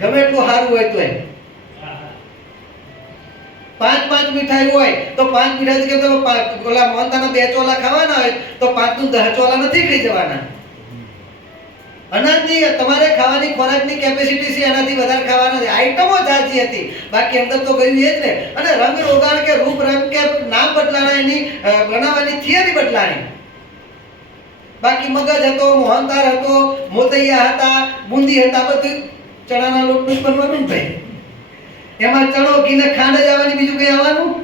ગમે એટલું સારું હોય તો 5 મીઠાઈ હોય તો 5 મીઠાઈ કે તમે ઓલા મોહનતાના 2 ચોલા ખાવાના હોય તો 5 નું 10 ચોલા નથી ખાઈ જવાના. અનાજની તમારે ખાવાની ખોરાકની કેપેસિટી છે એનાથી વધારે ખાવાના છે. આઈટમો જાજી હતી, બાકી અંદર તો ગયું એ જ ને. અને રંગ રોગાણ કે રૂપ રંગ કે નામ બદલાણા, એની બનાવવાની થિયરી બદલાણી. બાકી મગજ હતો, મોહનતાર હતો, મોતૈયા હતા, બુંદી હતા, બધું ચણાના લોટનું બનવાનું ભાઈ. એમાં ચણો ઘી ને ખાંડ જ આવવાની, બીજું કઈ આવવાનું?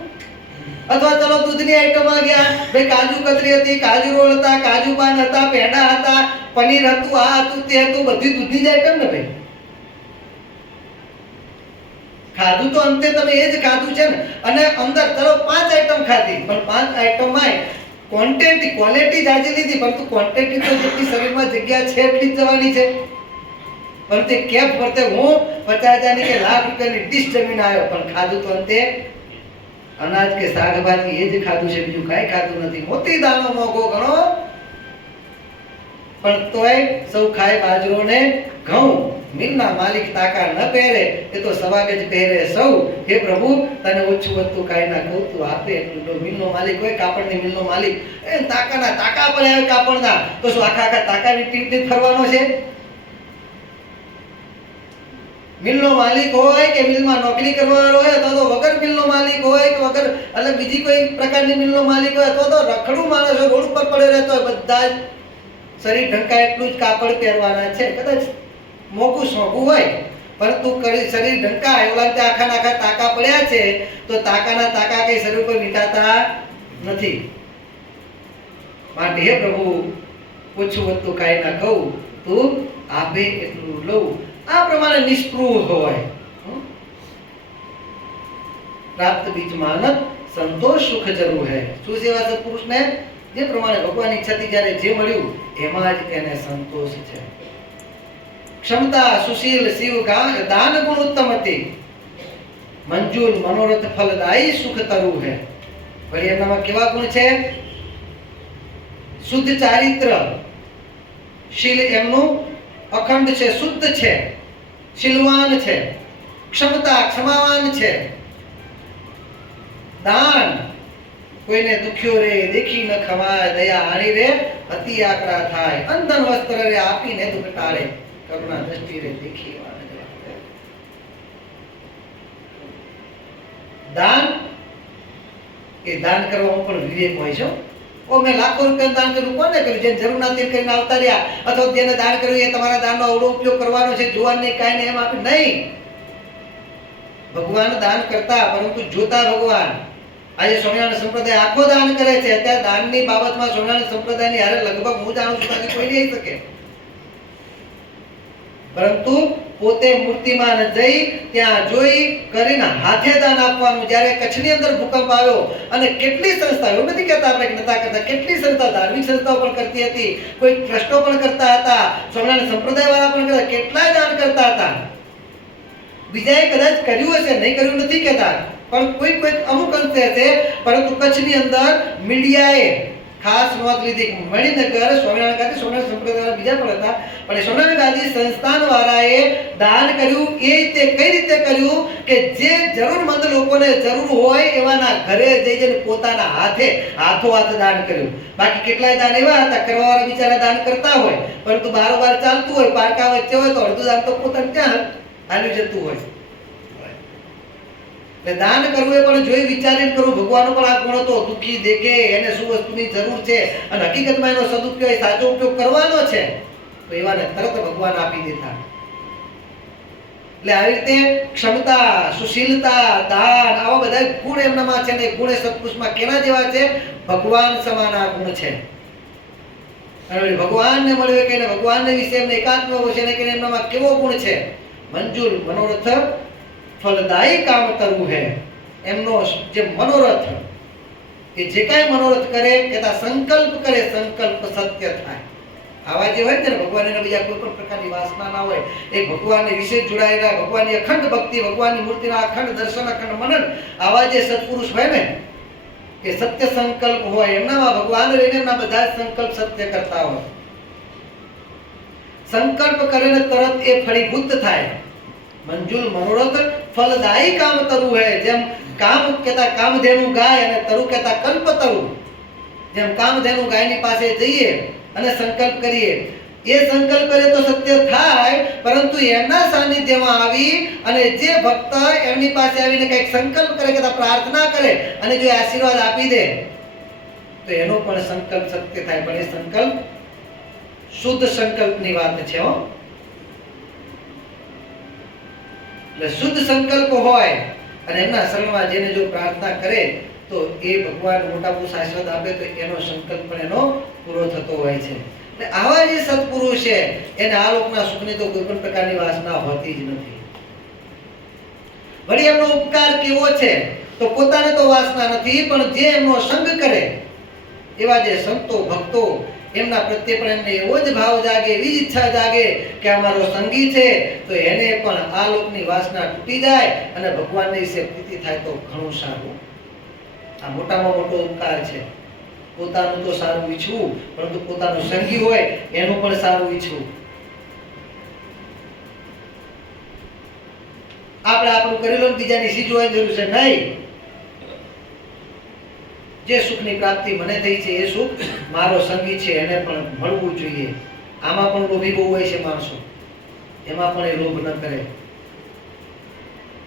અથવા ચલો દૂધની આઈટમ આ ગયા ભાઈ, કાજુ કતરી હતી, કાજુ રોલ હતા, કાજુ પાન હતા, પેંડા હતા, પનીર હતું, આ હતું તે હતું, બધી દૂધની જ આઈટમ ને ભાઈ. ખાધું તો અંતે તમે એ જ ખાધું છે ને. અને અંદર ચલો 5 આઈટમ ખાધી પણ 5 આઈટમમાં ક્વોલિટી જાજી લીધી, પરંતુ ક્વોન્ટિટી તો જેટલી શરીરમાં જગ્યા છે એટલી જ જવાની છે. પરંતુ કેપ ફરતે હું 50,000ની કે લાખ રૂપિયાની ડીશ જમીને આવ્યો પણ ખાધું તો અંતે અનાજ કે શાકભાજી એ જ ખાધું છે, બીજું કાંઈ ખાધું નથી. મોતી દાણો મોંઘો ઘણો પણ તોય સૌ ખાય બાજરો ને ઘઉં. મિલના માલિક તાકા ન પહેરે એ તો સવાગજ પહેરે સૌ. હે પ્રભુ તને ઓછું વધતું કાંઈ ના કહું, તું આપે એટલું. મિલનો માલિક હોય, કાપડની મિલનો માલિક, એ તાકાના તાકા પર આવે કાપડના, તો શું આખા તાકાની ટીમ ફરવાનો છે? મિલનો માલિક હોય કે મિલમાં નોકરી કરવાનો હોય અથવા તો વગર મિલનો માલિક હોય કે વગર અલગ બીજી કોઈ પ્રકારની મિલનો માલિક હોય અથવા તો રખડું માણસ હોય, રોડ ઉપર પડ્યો રહેતો હોય, બધા જ શરીર ઢંકાય એટલું જ કાપડ પહેરવાના છે. કદાચ મોંઘું સોંઘું હોય પરંતુ શરીર ઢંકાય ઓલા આખા નાખા તાકા પડ્યા છે તો તાકાના તાકા કઈ શરીર ઉપર વીંટાતા નથી. માટે હે પ્રભુ ઓછું વધતું કાંઈ ના કહું, તું આપે એટલું લઉં. આ પ્રમાણે નિષ્પૃહ હોય. પ્રાપ્ત બીજ માનત સંતોષ સુખ જરૂર હૈ. શું સેવા સત્પુરુષને જે પ્રમાણે ભગવાનની ઈચ્છાથી જ્યારે જે મળ્યું એમાં જ એને સંતોષ છે. ક્ષમતા સુશીલ શિવ દાન ગુણ ઉત્તમ હતી. મંજૂર મનોરથ ફલદાયી સુખ તરુ હૈ. વળી એમનામાં કેવા ગુણ છે? શુદ્ધ ચારિત્ર, શીલ એમનું અખંડ છે, શુદ્ધ છે, શીલવાન છે, ક્ષમતા ક્ષમાવાન છે, દાન કોઈને દુખ્યો રે દેખી ન ખવાય, દયા આણી રે અતિ આકરા થાય, અંધન વસ્ત્ર રે આપીને દુઃખ ટાળે, કરુણા દ્રષ્ટિ રે દેખી વાન. દાન એ દાન કરવામાં પણ વિવેક હોય છે. ઓ મેં લાખો રૂપિયા દાન કર્યું, કોને કર્યું? જેને જરૂર નથી કરીને આવતા રહ્યા, અથવા જેને દાન કર્યું એ તમારા દાનનો અવળો ઉપયોગ કરવાનો છે, જોવાને કાંઈ ને એમ આપે નહીં. ભગવાન દાન કરતા પરંતુ જોતા ભગવાન. આજે સ્વામિનારાયણ સંપ્રદાય આખો દાન કરે છે. અત્યારે દાનની બાબતમાં સ્વામિનારાયણ સંપ્રદાયની હારે લગભગ હું જાણું છું ત્યાંથી કોઈ નહીં શકે, પરંતુ પોતે મૂર્તિમાં જઈ ત્યાં જોઈ કરીને હાથે દાન આપવાનું. જ્યારે કચ્છની અંદર ભૂકંપ આવ્યો અને કેટલી સંસ્થાઓ, એવું નથી કહેતા આપણે કે નતા કરતા, કેટલી સંસ્થાઓ, ધાર્મિક સંસ્થાઓ પણ કરતી હતી, કોઈ ટ્રસ્ટો પણ કરતા હતા, સ્વામિનારાયણ સંપ્રદાય વાળા પણ કરતા, કેટલાય દાન કરતા હતા. બીજાએ કદાચ કર્યું હશે, નહીં કર્યું નથી કહેતા, પણ કોઈ અમુક અંશે હશે. પરંતુ કચ્છની અંદર મીડિયાએ ખાસ નોંધ લીધી. મણિનગર સ્વામિનારાયણ ગાદી સ્વામિનારાયણ સંપ્રદાયના બીજા પણ હતા, પણ સ્વામિનારાયણ ગાદી સંસ્થાન વાળાએ દાન કર્યું. એ રીતે કઈ રીતે કર્યું કે જે જરૂરમંદ લોકોને જરૂર હોય એવાના ઘરે જઈને પોતાના હાથોહાથ દાન કર્યું. બાકી કેટલાય દાન એવા હતા કરવાવાળા બિચારા દાન કરતા હોય, પરંતુ બારોબાર ચાલતું હોય, પારકા વચ્ચે હોય તો અડધું દાન તો પોતાને ત્યાં હાલ્યું જતું હોય. એટલે દાન કરવું એ પણ જોઈ વિચારીને કરવું. ભગવાનનો પણ આ ગુણ હતો, દુઃખી દેખે એને શું વસ્તુની જરૂર છે અને હકીકતમાં એનો સદુપયોગ, સાચો ઉપયોગ કરવાનો છે, તો એવાને તરત ભગવાન આપી દેતા. એટલે આવી રીતે ક્ષમતા, સુશીલતા, દાન, આવા બધા ગુણ એમનામાં છે ને. ગુણ એ સત્પુરુષમાં કેના જેવા છે? ભગવાન સમાન આ ગુણ છે. અને ભગવાનને મળ્યો કે ભગવાનને વિશે એમને એકાત્મ છે ને કે એમનામાં કેવો ગુણ છે? મંજૂર મનોરથ ફલદાયી કામ કરવું હે. એમનો જે મનોરથ, કે જે કાંઈ મનોરથ કરે કેતા સંકલ્પ કરે, સંકલ્પ સત્ય થાય. આવા જે હોય ને ભગવાન એના બીજા કોઈ પણ પ્રકારની વાસના ના હોય, એ ભગવાનને વિશે જોડાયેલા, ભગવાનની અખંડ ભક્તિ, ભગવાનની મૂર્તિના અખંડ દર્શન, અખંડ મનન, આવા જે સત્પુરુષ હોય ને કે સત્ય સંકલ્પ હોય, એમનામાં ભગવાન રહીને એમના બધા સંકલ્પ સત્ય કરતા હોય. સંકલ્પ કરે ને તરત એ ફળીભૂત થાય. મંજૂર મનોરથ ફલદાયી કામ તરુ હે. જેમ કામ કહેતા કામધેનુ ગાય અને તરુ કહેતા કલ્પતરુ. જેમ કામધેનુ ગાયની પાસે જઈએ અને સંકલ્પ કરીએ, એ સંકલ્પ કરે તો સત્ય થાય, પરંતુ એમના સાનિધ્યમાં આવી અને જે ભક્ત એમની પાસે આવીને કંઈક સંકલ્પ કરે, કહેતા પ્રાર્થના કરે અને જો આશીર્વાદ આપી દે તો એનો પણ સંકલ્પ સત્ય થાય. પણ એ સંકલ્પ શુદ્ધ સંકલ્પની વાત છે હો. એટલે શુદ્ધ સંકલ્પ હોય અને એમના શરણમાં જેને જો પ્રાર્થના કરે તો એ ભગવાન મોટા પુરુષ આશીર્વાદ આપે તો એનો સંકલ્પ પણ એનો પૂરો થતો હોય છે. એટલે આવા જે સત્પુરુષ છે એને આ લોકના સુખની તો કોઈ પણ પ્રકારની વાસના હોતી જ નથી. વળી એમનો ઉપકાર કેવો છે તો પોતાને તો વાસના નથી, પણ જે એમનો સંગ કરે એવા જે સંતો ભક્તો, એમના પ્રત્યે પણ એમને એવો જ ભાવ જાગે, એવી જ ઈચ્છા જાગે કે અમારો સંગી છે, તો એને પણ આ લોકની વાસના તૂટી જાય અને ભગવાનની વિશે પ્રીતિ થાય તો ઘણું સારું. આ મોટામાં મોટો ઉપકાર છે. પોતાનું તો સારું ઈચ્છવું, પરંતુ પોતાનું સંગી હોય એનું પણ સારું ઈચ્છવું. આપણે આપણું કરેલું બીજાની સી જોવાની જરૂર છે નહીં. જે સુખની પ્રાપ્તિ મને થઈ છે એ સુખ મારો સંગી છે એને પણ મળવું જોઈએ. આમાં પણ લોભી બહુ હોય છે માણસો, એમાં પણ એ લોભ ન કરે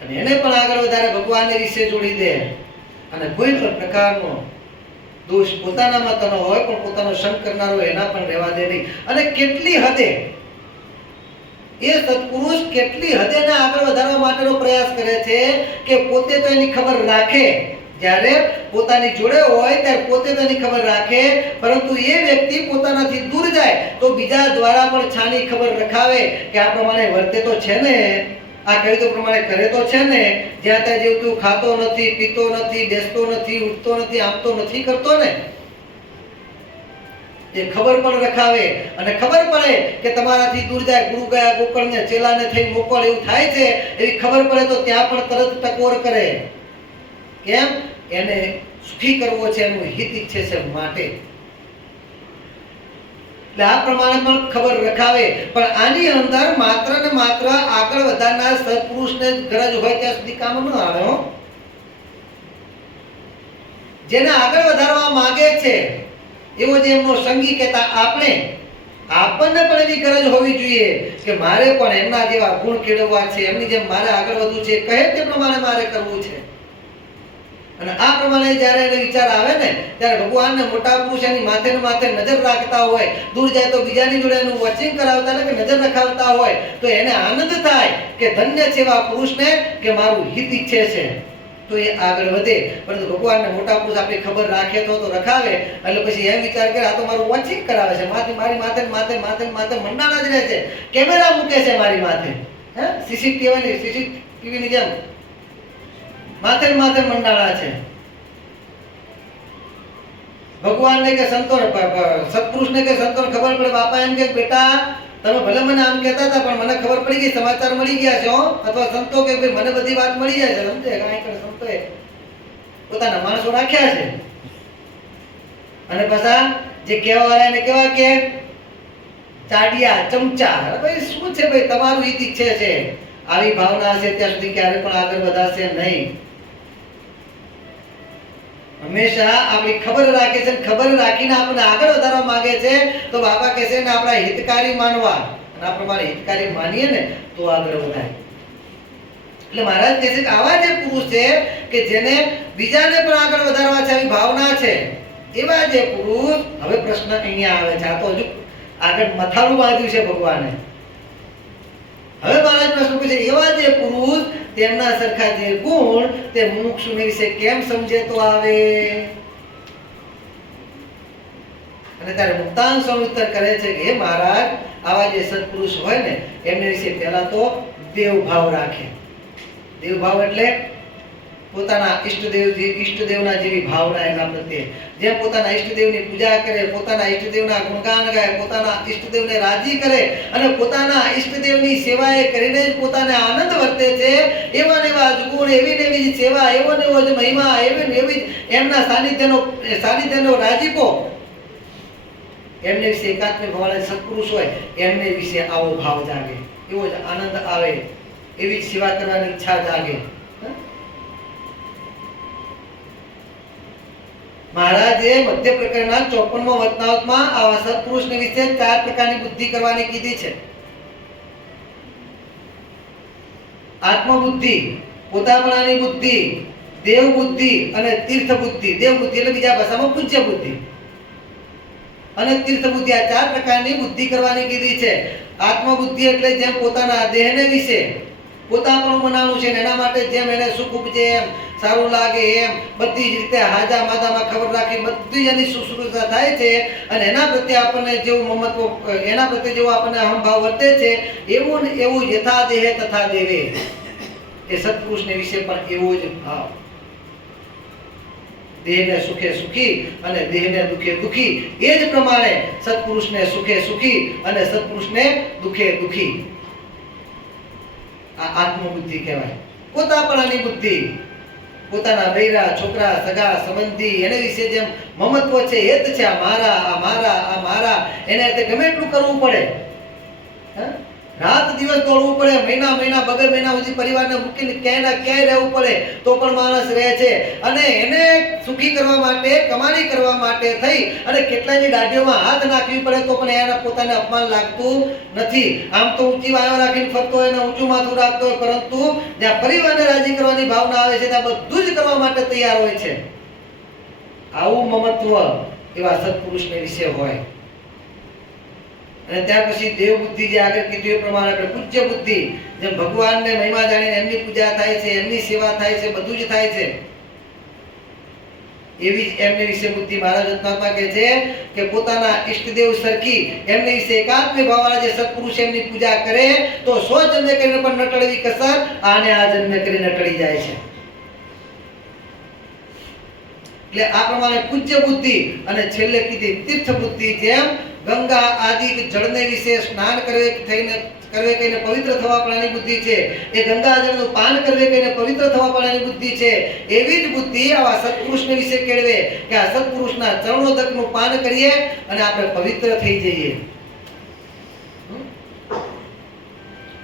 અને એને પણ આગળ વધારે ભગવાનને વિશે જોડી દે અને કોઈ પણ પ્રકારનો દોષ પોતાનામાં તો ન હોય પણ પોતાનો સંગ કરનારો એના પણ રહેવા દે નહીં. અને કેટલી હદે એ સત્પુરુષ કેટલી હદે એને આગળ વધારવા માટેનો પ્રયાસ કરે છે કે પોતે તો એની ખબર રાખે, જ્યારે પોતાની જોડે હોય ત્યારે પોતે તો એની ખબર રાખે, પરંતુ એ વ્યક્તિ પોતાનાથી દૂર જાય તો બીજા દ્વારા પણ છાની ખબર રખાવે કે આ પ્રમાણે વર્તે તો છે ને, આ કહ્યું તો પ્રમાણે કરે તો છે ને, જ્યાં ત્યાં જેવું તું ખાતો નથી, પીતો નથી, બેસતો નથી, ઉઠતો નથી, આમ તો નથી કરતો ને. એ ખબર પણ રખાવે અને ખબર પડે કે તમારાથી દૂર જાય, ગુરુ ગયા ગોકળને ચેલાને થઈ મોકળ એવું થાય છે, એવી ખબર પડે તો ત્યાં પણ તરત ટકોર કરે. કેમ? એને સુખી કરવો છે, એનું હિત ઈચ્છે છે માટે. એટલે આ પ્રમાણે પણ ખબર રખાવે. પણ આની અંદર માત્ર ને માત્ર આગળ વધારનાર સત્પુરુષને ગરજ હોય ત્યાં સુધી કામ ન આવે હો. જેને આગળ વધારવા માંગે છે એવો જે એમનો સંગી કહેતા આપણને પણ એવી ગરજ હોવી જોઈએ કે મારે પણ એમના જેવા ગુણ કેળવવા છે, એમની જેમ મારે આગળ વધવું છે, કહે તે પ્રમાણે મારે કરવું છે. અને આ પ્રમાણે જ્યારે એને વિચાર આવે ને ત્યારે ભગવાનને મોટા પુરુષ એની માથે ને માથે નજર રાખતા હોય, દૂર જાય તો બીજાની જોડે એનું વોચિંગ કરાવતા એટલે કે નજર રખાવતા હોય તો એને આનંદ થાય કે ધન્ય છે એવા પુરુષને કે મારું હિત ઈચ્છે છે, તો એ આગળ વધે. પરંતુ ભગવાનને મોટા પુરુષ આપણી ખબર રાખે તો રખાવે એટલે પછી એમ વિચાર કરે આ તો મારું વોચિંગ કરાવે છે, મારી માથે માથે માથે માથે મંડાણા જ રહે છે, કેમેરા મૂકે છે મારી માથે, હે સીસીટીવી ની જેમ માથે માથે મંડાણા છે. ભગવાનને કે સંતોને સત્પુરુષને કે સંતોને ખબર પડે, બાપા એમ કે બેટા તમે ભલે મને આમ કહેતા હતા પણ મને ખબર પડી ગઈ, સમાચાર મળી ગયા છે હો, અથવા સંતો કે ભાઈ મને બધી વાત મળી જાય છે, સમજે કાંઈ કરે સંતોએ પોતાના માણસો રાખ્યા છે. અને પાછા જે કહેવા વાળા એને કેવા કે ચાડિયા ચમચા, ભાઈ શું છે ભાઈ તમારું હિત ઈચ્છે છે, આવી ભાવના હશે ત્યાં સુધી ક્યારે પણ આગળ વધાશે નહીં. હંમેશા આપણી ખબર રાખે છે, ખબર રાખીને આપણને આગળ વધારવા માંગે છે તો બાપા કહે છે ને આપણા હિતકારી માનવા, અને આ પ્રમાણે હિતકારી માનીએ ને તો આગળ વધાય. એટલે મહારાજ કહે છે કે આવા જે પુરુષ છે કે જેને બીજાને પણ આગળ વધારવા છે આવી ભાવના છે, એવા જે પુરુષ, હવે પ્રશ્ન અહીંયા આવે છે, આ તો હજુ આગળ મથાળું બાંધ્યું છે ભગવાને. હવે મહારાજ પ્રશ્ન પૂછે એવા જે પુરુષ તેમના સરખા જે ગુણ તે મુમુક્ષુને વિશે કેમ સમજે તો આવે. અને ત્યારે મુક્તાંગ સ્વામી ઉત્તર કરે છે કે હે મહારાજ આવા જે સત્પુરુષ હોય ને એમને વિશે પહેલા તો દેવ ભાવ રાખે. દેવ ભાવ એટલે પોતાના ઈષ્ટદેવના જેવી ભાવના એના પ્રત્યે, જેમ પોતાના ઈષ્ટદેવની પૂજા કરે, પોતાના ઈષ્ટદેવના ગુણગાન ગાય, પોતાના ઈષ્ટદેવને રાજી કરે અને પોતાના ઈષ્ટદેવની સેવાએ કરીને જ પોતાને આનંદ વર્તે છે, એવા ને એવા ગુણ, એવી ને એવી સેવા, એવો ને એવો જ મહિમા, એવી ને એવી એમના સાનિધ્યનો રાજીપો, એમને વિશે એકાત્મિક ભાવના સત્પુરુષ હોય એમને વિશે આવો ભાવ જાગે, એવો જ આનંદ આવે, એવી જ સેવા કરવાની ઈચ્છા જાગે. મહારાજે મધ્ય પ્રકરણના 54મા વચનાવતમાં આવા સત્પુરુષને વિશે 4 પ્રકારની બુદ્ધિ કરવાની કીધી છે. આત્મબુદ્ધિ, પોતાપણાની બુદ્ધિ, દેવ બુદ્ધિ અને તીર્થ બુદ્ધિ. દેવ બુદ્ધિ એટલે બીજા ભાષામાં પૂજ્ય બુદ્ધિ અને તીર્થ બુદ્ધિ, આ 4 પ્રકારની બુદ્ધિ કરવાની કીધી છે. આત્મબુદ્ધિ એટલે જેમ પોતાના દેહને વિશે પોતાપણું બનાવવું છે, એના માટે જેમ એને સુખ ઉપજે એમ, સારું લાગે એમ, બધી જ રીતે હાજા માદામાં ખબર રાખી બધી જ એની શુશ્રૂષા થાય છે અને એના પ્રત્યે આપણને જેવું મમત્વ, એના પ્રત્યે જેવો આપણને અહંભાવ વર્તે છે એવું ને એવું યથા દેહે તથા દેવે, એ સત્પુરુષને વિશે પણ એવો જ ભાવ. દેહને સુખે સુખી અને દેહને દુખે દુખી, એ જ પ્રમાણે સત્પુરુષને સુખે સુખી અને સત્પુરુષને દુખે દુખી. આ આત્મબુદ્ધિ કહેવાય. પોતાપણાની બુદ્ધિ, પોતાના બૈરા, છોકરા, સગા, સંબંધી એને વિશે જેમ મમત્વ છે, હેત છે, આ મારા, આ મારા, આ મારા, એને ગમે એટલું કરવું પડે, રાત દિવસ દોડવું પડે, મહિના બગર મહિના સુધી પરિવારને મૂકીને ક્યાંય ના ક્યાંય રહેવું પડે તો પણ માણસ રહે છે. અને એને સુખી કરવા માટે, કમાણી કરવા માટે થઈ અને કેટલાયની દાઢીઓમાં હાથ નાખવી પડે તો પણ એને પોતાને અપમાન લાગતું નથી. આમ તો ઊંચી વાયો રાખીને ફરતો હોય અને ઊંચું માથું રાખતો હોય, પરંતુ જ્યાં પરિવારને રાજી કરવાની ભાવના આવે છે ત્યાં બધું જ કરવા માટે તૈયાર હોય છે. આવું મમત્વ એવા સત્પુરુષને વિશે હોય. અને ત્યાર પછી દેવ બુદ્ધિ, જે આગળ કીધું એ પ્રમાણે આપણે પૂજ્ય બુદ્ધિ, જેમ ભગવાનને મહિમા જાણીને એમની પૂજા થાય છે, એમની સેવા થાય છે, બધું જ થાય છે, એવી જ એમને વિશે બુદ્ધિ. મહારાજ અંતમાં કહે છે કે પોતાના ઈષ્ટદેવ સરખી એમને વિશે એકાત્મ ભાવવાળા જે સત્પુરુષ એમની પૂજા કરે તો 100 જન્મે કરીને પણ ન ટળવી કસર આને આ જન્મે કરીને ટળી જાય છે. એટલે આ પ્રમાણે પૂજ્ય બુદ્ધિ અને છેલ્લે કીધી તીર્થ બુદ્ધિ, જેમ ગંગા આદિ જળને વિશે સ્નાન કરવે કહીને પવિત્ર થવા પાડવાની બુદ્ધિ છે, એ ગંગા જળનું પાન કરવે કહીને પવિત્ર થવા પાડવાની બુદ્ધિ છે, એવી જ બુદ્ધિ આવા સત્પુરુષને વિશે કેળવે કે આ સત્પુરુષના ચરણોદકનું પાન કરીએ અને આપણે પવિત્ર થઈ જઈએ.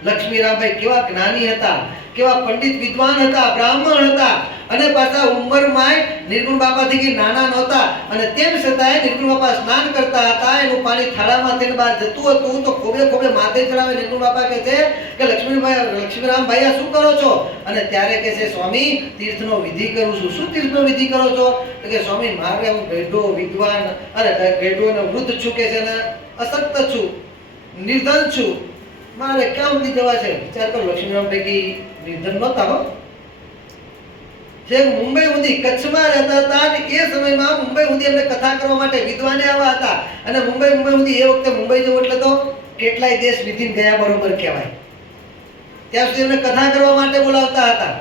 લક્ષ્મીરામભાઈ કેવા જ્ઞાની હતા, કેવા પંડિત વિદ્વાન હતા, બ્રાહ્મણ હતા, અને પાછા ઉંમરમાં નિર્ગુણ બાપાથી નાના નહોતા, અને તેમ છતાંય નિર્ગુણ બાપા સ્નાન કરતા હતા, એનું પાણી થાળામાંથી બહાર જતું હતું તો ખોબે ખોબે માથે ચડાવે. નિર્ગુણ બાપા કહે છે કે લક્ષ્મીરામભાઈ આ શું કરો છો? અને ત્યારે કહે છે સ્વામી તીર્થનો વિધિ કરું છું. શું તીર્થનો વિધિ કરો છો? તો કે સ્વામી મારે હું ગઢો વિદ્વાન અને ગઢો અને વૃદ્ધ છું કે છે, અને અશક્ત છું, નિર્ધન છું, મારે ક્યાં સુધી જવા છે? વિચાર કરો, લક્ષ્મીરામભાઈ નિર્ધન નહોતા હો, જે મુંબઈ સુધી કચ્છમાં રહેતા હતા, અને એ સમયમાં મુંબઈ સુધી એમને કથા કરવા માટે વિદ્વાને આવ્યા હતા. અને મુંબઈ સુધી એ વખતે મુંબઈ જવું એટલે તો કેટલાય દેશ વિધિન ગયા બરોબર કહેવાય. ત્યાં સુધી એમને કથા કરવા માટે બોલાવતા હતા.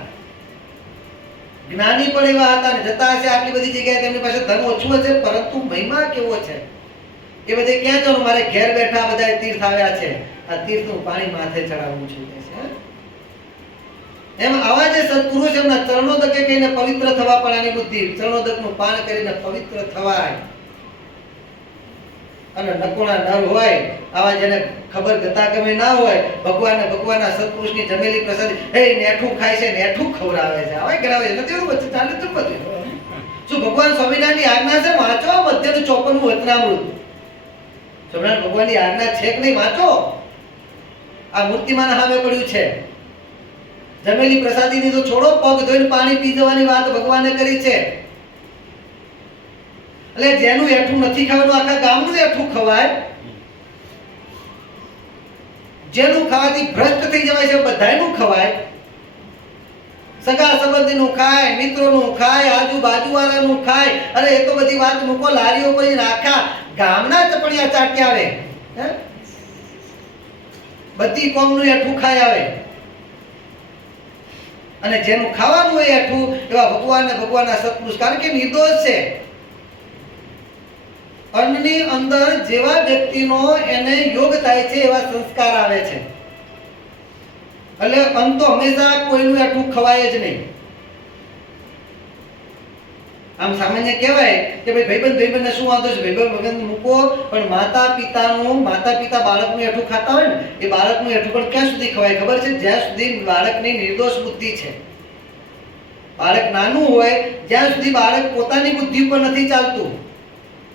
જ્ઞાની પણ એવા હતા, અને જતા હશે આટલી બધી જગ્યાએ તેમની પાસે ધન ઓછું હશે, પરંતુ મહિમા કેવો છે એ બધે ક્યાં જવાનું? મારે ઘેર બેઠા બધા તીર્થ આવ્યા છે, આ તીર્થનું પાણી માથે ચડાવવું છે. એમ આવા જે સત્પુરુષ એમના ચરણોદકે કહીને પવિત્ર થવા પડવાની બુદ્ધિ, ચરણોદકનું પાન કરીને પવિત્ર થવાય. અને નકોણા નર હોય, આવા જેને ખબર ગતા ગમે ના હોય, ભગવાનના સત્પુરુષની જમેલી પ્રસાદી હે નેઠું ખાય છે, નેઠું ખવડાવે છે, આવા કરાવે છે. નથી એવું વચ્ચે ચાલે તો બધું. શું ભગવાન સ્વામિનારાયણની આજ્ઞા છે વાંચો મધ્યનું 54મું વચનામૃત. સ્વામિનારાયણ ભગવાનની આજ્ઞા છે કે નહીં? વાંચો. આ મૂર્તિમાના સામે પડ્યું છે. જમેલી પ્રસાદીની તો છોડો, પગ ધોઈને પાણી પી જવાની વાત ભગવાને કરી છે. એટલે જેનું એઠું નથી ખાવાનું આખા ગામનું એઠું ખવાય, જેનું ખાવાથી ભ્રષ્ટ થઈ જવાય છે બધાયનું ખવાય, સગા સંબંધીનું ખાય, મિત્રોનું ખાય, આજુબાજુવાળાનું ખાય. અરે એ તો બધી વાત મૂકો, લારીઓ પર આખા ગામના ચપડિયા ચાટી આવે, બધી કોમનું એઠું ખાય આવે. અને જેનું ખાવાનું હોય એઠું એવા ભગવાનના સત્પુરુષ, કારણ કે નિર્દોષ છે. અન્નની અંદર જેવા વ્યક્તિનો એને યોગ થાય છે એવા સંસ્કાર આવે છે. એટલે અન્ન તો હંમેશા કોઈનું એઠું ખવાય જ નહીં. આમ સામાન્ય કહેવાય કે ભાઈ ભાઈબંધને શું વાંધો છે, ભાઈબંધ મૂકો, પણ માતા પિતા બાળકનું એઠું ખાતા હોય ને, એ બાળકનું એઠું પણ ક્યાં સુધી ખવાય ખબર છે? જ્યાં સુધી બાળકની નિર્દોષ બુદ્ધિ છે. બાળક નાનું હોય જ્યાં સુધી બાળક પોતાની બુદ્ધિ પર નથી ચાલતું,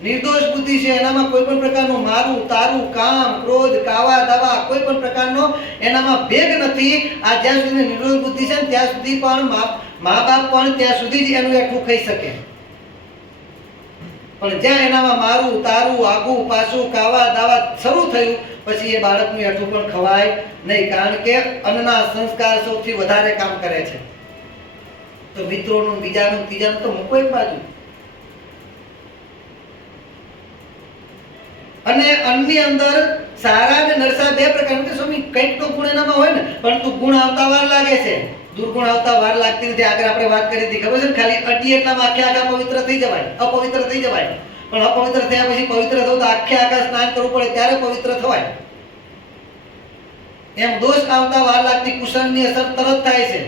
નિર્દોષ બુદ્ધિ છે, એનામાં કોઈ પણ પ્રકારનું મારું તારું, કામ ક્રોધ, કાવા દાવા કોઈ પણ પ્રકારનો એનામાં ભેગ નથી. આ જ્યાં સુધી નિર્દોષ બુદ્ધિ છે ત્યાં સુધી પણ મા બાપ પણ ત્યાં સુધી જ એનું એઠું ખાઈ શકે. પણ જ્યાં એનામાં મારું તારું, આગું પાછું, કાવા દાવા શરૂ થયું, પછી એ બાળકનું એઠું પણ ખવાય નહીં. કારણ કે અન્નના સંસ્કાર સૌથી વધારે કામ કરે છે. તો મિત્રોનું, બીજાનું, ત્રીજાનું તો મૂકો એક બાજુ. અને અન્નની અંદર સારા અને નરસા બે પ્રકાર, કે સ્વામી કંઈક તો ગુણ એનામાં હોય ને, પરંતુ ગુણ આવતા વાર લાગે છે, દુર્ગુણ આવતા વાર લાગતી નથી. આગળ આપણે વાત કરી હતી ખબર છે ને, ખાલી અડી એટલામાં આખા પવિત્ર થઈ જવાય, અપવિત્ર થઈ જવાય. પણ અપવિત્ર થયા પછી પવિત્ર થવું તો આખા સ્નાન કરવું પડે ત્યારે પવિત્ર થવાય. એમ દોષ આવતા વાર લાગતી કુસળની અસર તરત થાય છે.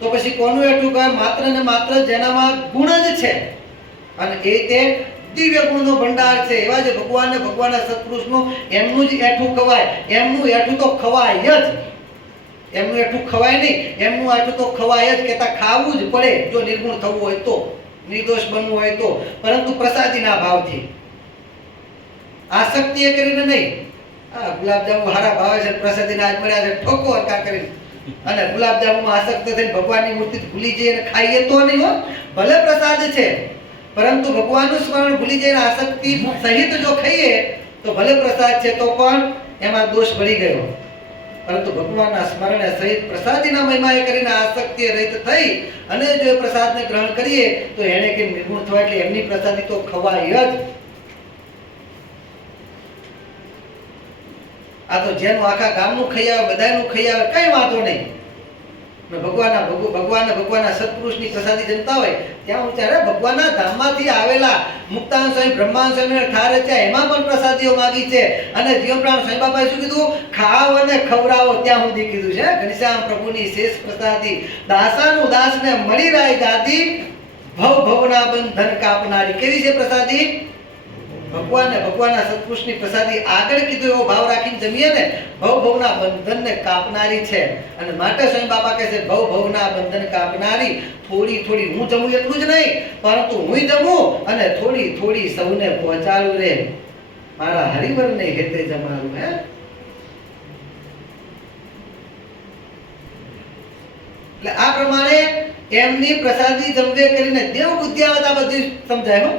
તો પછી કોનું એઠું કહેવાય? માત્ર ને માત્ર જેનામાં ગુણ જ છે, અને એ તે દિવ્ય ગુણનો ભંડાર છે. એવા જે ભગવાનના સત્પુરુષનું એમનું જ એઠું ખવાય. એમનું એઠું તો ખવાય જ, એમનું એઠું ખવાય નહીં, એમનું એઠું તો ખવાય જ, કહેતા ખાવું જ પડે જો નિર્ગુણ થવું હોય તો, નિર્દોષ બનવું હોય તો. પરંતુ પ્રસાદીના ભાવથી, આસક્તિ એ કરીને નહીં. આ ગુલાબજાંબુ હારા ભાવે છે, પ્રસાદીના આજ મળ્યા છે, ઠોકો હરકા કરીને, અને ગુલાબજાંબુમાં આસક્ત થઈને ભગવાનની મૂર્તિ ભૂલી જઈએ અને ખાઈએ તો નહીં હો. ભલે પ્રસાદ છે, પરંતુ ભગવાનનું સ્મરણ ભૂલી જઈને આસક્તિ સહિત જો ખાઈએ તો ભલે પ્રસાદ છે તો પણ એમાં દોષ ભળી ગયો. પરંતુ ભગવાનના સ્મરણે સહિત પ્રસાદીના મહિમાએ કરીને આસક્તિ રહિત થઈ અને જો એ પ્રસાદને ગ્રહણ કરીએ તો એને કે નિર્ગુણ થવાય, એટલે એમની પ્રસાદી તો ખવાય જ. આ તો જેનું આખા ગામનું ખાઈ આવે, બધાનું ખાઈ આવે, કઈ વાંધો નહીં. ભગવાનના સત્પુરુષની પ્રસાદી જમતા હોય ત્યાં વિચારે ભગવાનના ધામમાંથી આવેલા મુક્તાન સ્વામી, બ્રહ્માન સ્વામી ઠાર છે, એમાં પણ પ્રસાદીઓ માંગી છે. અને જીવપ્રાણ સ્વામી બાબાએ શું કીધું? ખાવ અને ખવડાવો ત્યાં સુધી કીધું છે. ઘનશ્યામ પ્રભુની શેષ પ્રસાદી, દાસાનું દાસને મળી રાય દાદી, ભવના બંધન કાપનારી. કેવી છે પ્રસાદી? ભગવાનને ભગવાનના સત્પુરુષની પ્રસાદી આગળ કીધું એવો ભાવ રાખીને જમીએ ને ભવના બંધનને કાપનારી છે. અને માટે સ્વયં બાપા કહે છે ભવના બંધન કાપનારી. થોડી થોડી હું જમું એટલું જ નહીં, પરંતુ હું જમું અને થોડી થોડી સૌને પહોંચાડું રે મારા હરિવરને હેતે જમાડું. હે એટલે આ પ્રમાણે એમની પ્રસાદી જમવે કરીને દેવ બુદ્ધિ આવે તો બધી સમજાય. હો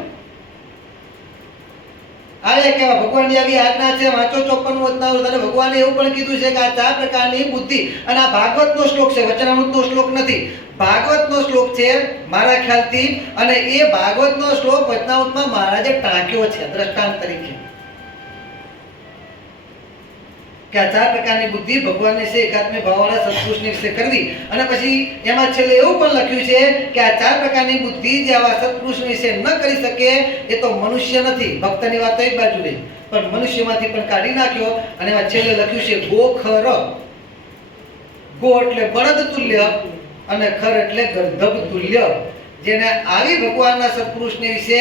આવે કેવા ભગવાનની આવી આજ્ઞા છે. વાંચો 54 વચનામૃત. અને ભગવાને એવું પણ કીધું છે કે આ 4 પ્રકારની બુદ્ધિ. અને આ ભાગવતનો શ્લોક છે, વચનામૃતનો શ્લોક નથી, ભાગવતનો શ્લોક છે મારા ખ્યાલથી. અને એ ભાગવતનો શ્લોક વચનામૃતમાં મહારાજે ટાંક્યો છે દ્રષ્ટાંત તરીકે કે આ 4 પ્રકારની બુદ્ધિ ભગવાનની છે, એકાત્મ ભાવવાળા સત્પુરુષની વિશે કરવી. અને પછી એમાં છેલ્લે એવું પણ લખ્યું છે કે આ 4 પ્રકારની બુદ્ધિ જે આવા સત્પુરુષ વિશે ન કરી શકે એ તો મનુષ્ય નથી. ભક્તની વાત તો એક બાજુ રહી, પણ મનુષ્યમાંથી પણ કાઢી નાખ્યો. અને એમાં છેલ્લે લખ્યું છે ગોખર. ગો એટલે બળદ તુલ્ય અને ખર એટલે ગર્ધબ તુલ્ય. જેને આવી ભગવાનના સત્પુરુષની વિશે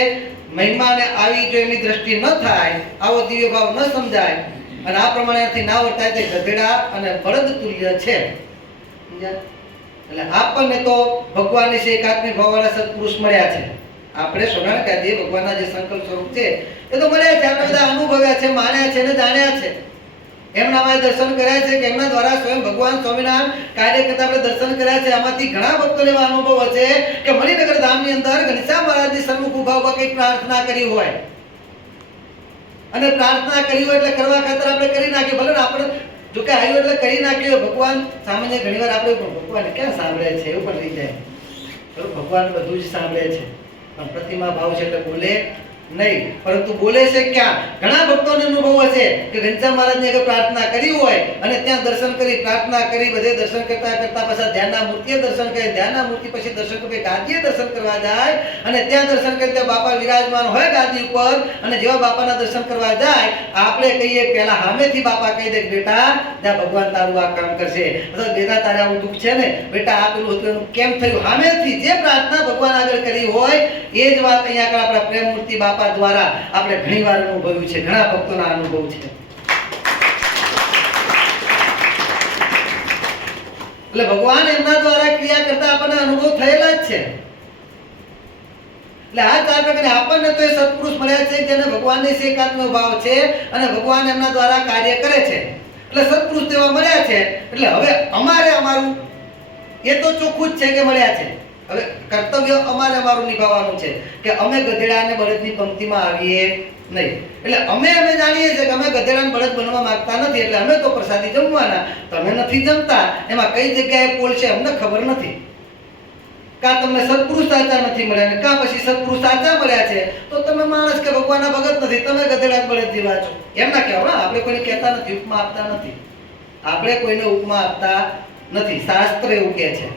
મહિમાને આવી જો એની દ્રષ્ટિ ન થાય, આવો દિવ્ય ભાવ ન સમજાય અને આ પ્રમાણેથી ના વર્તાય તે ગધેડા અને બળદ તુલ્ય છે. એટલે આપણને તો ભગવાનની છે એકાત્મિક ભાવવાળા સત્પુરુષ મળ્યા છે. આપણે સોનાના કાઢીએ ભગવાનના જે સંકલ્પ સ્વરૂપ છે એ તો મળ્યા છે. આપણે બધા અનુભવ્યા છે, માન્યા છે અને જાણ્યા છે. એમનામાં દર્શન કર્યા છે કે એમના દ્વારા સ્વયં ભગવાન સ્વામિનારાયણ કાર્ય કરતા આપણે દર્શન કર્યા છે. આમાંથી ઘણા ભક્તોને એવા અનુભવ છે કે મણિનગર ધામની અંદર ઘનશ્યામ મહારાજની સન્મુખ ઉભા ઉભા કંઈક પ્રાર્થના કરી હોય અને પ્રાર્થના કરી હોય એટલે કરવા ખાતર આપણે કરી નાખીએ. ભલે આપણે જો કે આવ્યું એટલે કરી નાખ્યું. ભગવાન સામાન્ય ઘણીવાર આપણે ભગવાન ક્યાં સાંભળે છે એવું પણ થઈ જાય. ભગવાન બધું જ સાંભળે છે, પણ પ્રતિમા ભાવ છે એટલે બોલે નહીં, પરંતુ બોલે છે ક્યાં. ઘણા ભક્તોને અનુભવ હશે કે ઘનશ્યામ મહારાજની આગળ પ્રાર્થના કરી હોય અને ત્યાં દર્શન કરી પ્રાર્થના કરી બધે દર્શન કરતા કરતા પાછા ધ્યાનના મૂર્તિએ દર્શન કરે, ધ્યાનના મૂર્તિ પછી દર્શન કરી ગાદીએ દર્શન કરવા જાય અને ત્યાં દર્શન કરી ત્યાં બાપા વિરાજમાન હોય ગાદી ઉપર. અને જેવા બાપાના દર્શન કરવા જાય આપણે કહીએ પહેલા સામેથી બાપા કહી દે બેટા ત્યાં ભગવાન તારું આ કામ કરશે, અથવા બેટા તારે આવું દુઃખ છે ને બેટા આ પેલું હતું કેમ થયું. સામેથી જે પ્રાર્થના ભગવાન આગળ કરી હોય એ જ વાત અહીંયા આગળ આપણા પ્રેમ મૂર્તિ બાપા દ્વારા આપણે ઘણીવાર અનુભવ્યું છે. ઘણા ભક્તોના અનુભવ છે. એટલે ભગવાન એમના દ્વારા ક્રિયા કરતા આપણને અનુભવ થયેલા જ છે. એટલે આ 4 પ્રકારના આપણને તો એ સત્પુરુષ મળ્યા છે જેને ભગવાનની એકાત્મ ભાવ છે અને ભગવાન એમના દ્વારા કાર્ય કરે છે. એટલે સત્પુરુષ તેવા મળ્યા છે. એટલે હવે અમારું એ તો ચોખ્ખું જ છે કે મળ્યા છે. હવે કર્તવ્ય અમારું નિભાવવાનું છે કે અમે ગધેડા અને બળદની પંક્તિમાં આવીએ નહીં. એટલે અમે જાણીએ છીએ કે અમે ગધેડા અને બળદ બનવા માંગતા નથી, એટલે અમે તો પ્રસાદી જમવાના. તમે નથી જમતા એમાં કઈ જગ્યાએ પોલ છે અમને ખબર નથી. કાં તમને સત્પુરુષ સાચા નથી મળ્યા ને કાં પછી સત્પુરુષ સાચા મળ્યા છે તો તમે માણસ કે ભગવાનના ભગત નથી, તમે ગધેડા બળદ જેવા છો એમ ના કહેવાય. આપણે કોઈને કહેતા નથી, ઉપમા આપતા નથી. આપણે કોઈને ઉપમા આપતા નથી. શાસ્ત્ર એવું કહે છે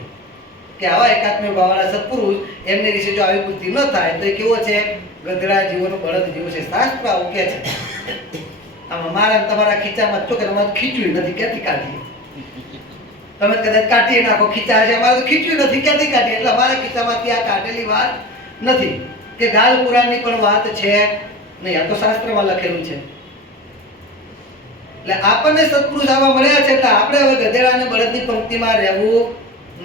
કે આવા એકાત્મ ભાવવાળા સત્પુરુષ એમને વિશે જો આવી બુદ્ધિ ન થાય તો એ કેવો છે ગધેડા જીવોનો બળદ જેવો છે. શાસ્ત્ર આવું કહે છે. આમાં મારા તમારા ખીચામાં તો કે તમારે ખીચવી નથી ક્યાંથી કાઢીએ. તમે કદાચ કાઢી નાખો ખીચા છે, અમારે તો ખીચવી નથી ક્યાંથી કાઢીએ. એટલે અમારા ખીચામાંથી આ કાઢેલી વાત નથી કે ગાલ પુરાણની પણ વાત છે નહીં. આ તો શાસ્ત્રમાં લખેલું છે. એટલે આપણને સત્પુરુષ આવા મળ્યા છે એટલે આપણે હવે ગધેડા અને બળદની પંક્તિમાં રહેવું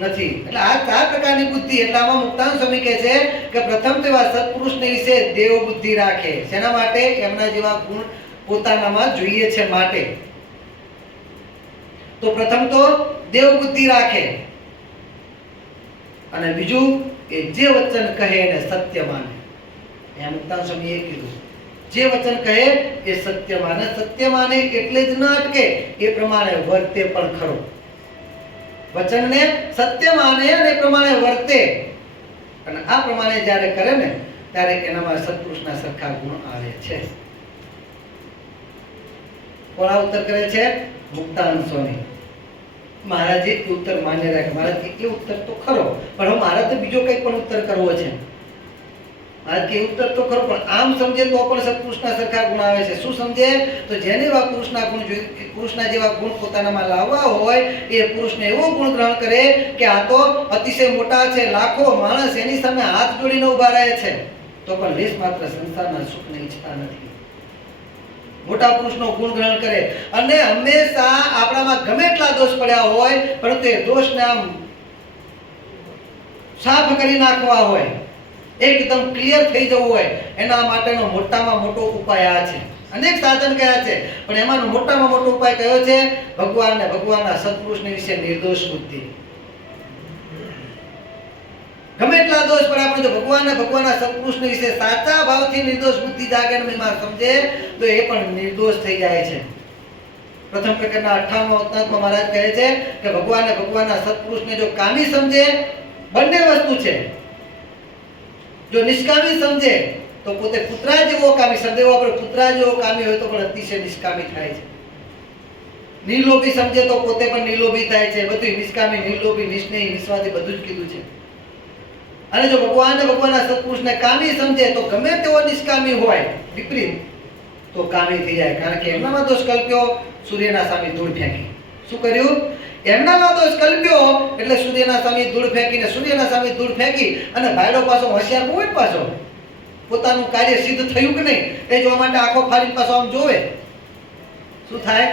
નથી. એટલે આ 4 પ્રકારની બુદ્ધિ. એટલે આમાં મુક્તાનંદ સ્વામી કહે છે કે પ્રથમ તો એવા સત્પુરુષને વિશે દેવ બુદ્ધિ રાખે. શેના માટે? એમના જેવા ગુણ પોતાનામાં જોઈએ છે માટે. તો પ્રથમ તો દેવ બુદ્ધિ રાખે અને બીજું કે જે વચન કહે એને સત્ય માને. એમ મુક્તાનંદ સ્વામીએ કીધું જે વચન કહે એ સત્ય માને. સત્ય માને એટલે જ ન અટકે, એ પ્રમાણે વર્તે પણ ખરો. વચનને સત્ય માને અને એ પ્રમાણે વર્તે અને આ પ્રમાણે જ્યારે કરે ને ત્યારે એનામાં સત્પુરુષના સરખા ગુણ આવે છે. કોના ઉત્તર કરે છે? મુક્તાનંદ સ્વામી. મહારાજે ઉત્તર માન્ય રાખે. મહારાજ એ ઉત્તર તો ખરો, પણ હવે મારે તો બીજો કંઈક પણ ઉત્તર કરવો છે. મહારાજ કે ઉત્તર તો ખરો પણ આમ સમજે તો પણ સત્પુરુષના સરખા ગુણ આવે છે. શું સમજે? તો જેને એવા પુરુષના ગુણ પુરુષના જેવા ગુણ પોતાનામાં લાવવા હોય એ પુરુષને એવો ગુણ ગ્રહણ કરે કે આ તો અતિશય મોટા છે, લાખો માણસ એની સામે હાથ જોડીને ઊભા રહે છે. તો પણ લેશ માત્ર સંસારના સુખને ઈચ્છતા નથી. મોટા પુરુષનો ગુણ ગ્રહણ કરે અને હંમેશા આપણામાં ગમે એટલા દોષ પડ્યા હોય પરંતુ એ દોષને આમ સાફ કરી નાખવા હોય, એકદમ ક્લિયર થઈ જવું હોય, એના માટેનો મોટામાં મોટો ઉપાય આ છે. અનેક સાધન કયા છે પણ એમાંનો મોટામાં મોટો ઉપાય કયો છે? ભગવાનને ભગવાનના સત્પુરુષની વિશે નિર્દોષ બુદ્ધિ. ગમે એટલા દોષ પડે આપણે જો ભગવાનને ભગવાનના સત્પુરુષની વિશે સાચા ભાવથી નિર્દોષ બુદ્ધિ જાગે અને મહિમા સમજે તો એ પણ નિર્દોષ થઈ જાય છે. પ્રથમ પ્રકારના 58મા વતનાત્મા મહારાજ કહે છે કે ભગવાનને ભગવાનના સત્પુરુષને જો કામી સમજે, બંને વસ્તુ છે. જો નિષ્કામી સમજે તો પોતે પુત્રા જેવો કામી સમજે, એવો આપણે પુત્રા જેવો કામી હોય તો પણ અતિશય નિષ્કામી થાય છે. નિર્લોભી સમજે તો પોતે પણ નિર્લોભી થાય છે. બધું નિષ્કામી, નિર્લોભી, નિસ્નેહી, નિસ્વાર્થી બધું જ કીધું છે. અને જો ભગવાનને ભગવાનના સત્પુરુષને કામી સમજે તો ગમે તેવો નિષ્કામી હોય વિપરીત તો કામી થઈ જાય. કારણ કે એમનામાં દોષ કલ્પ્યો, સૂર્યના સામે ધૂળ ફેંકી. શું કર્યું? એમનામાં દોષ કલ્પ્યો એટલે સૂર્યના સામે ધૂળ ફેંકીને સૂર્યના સામે ધૂળ ફેંકી અને ભાઈડો પાછો હોશિયાર બહુ જ પાછો પોતાનું કાર્ય સિદ્ધ થયું કે નહીં એ જોવા માટે આંખો ફાડીને પાછો આમ જોવે. શું થાય?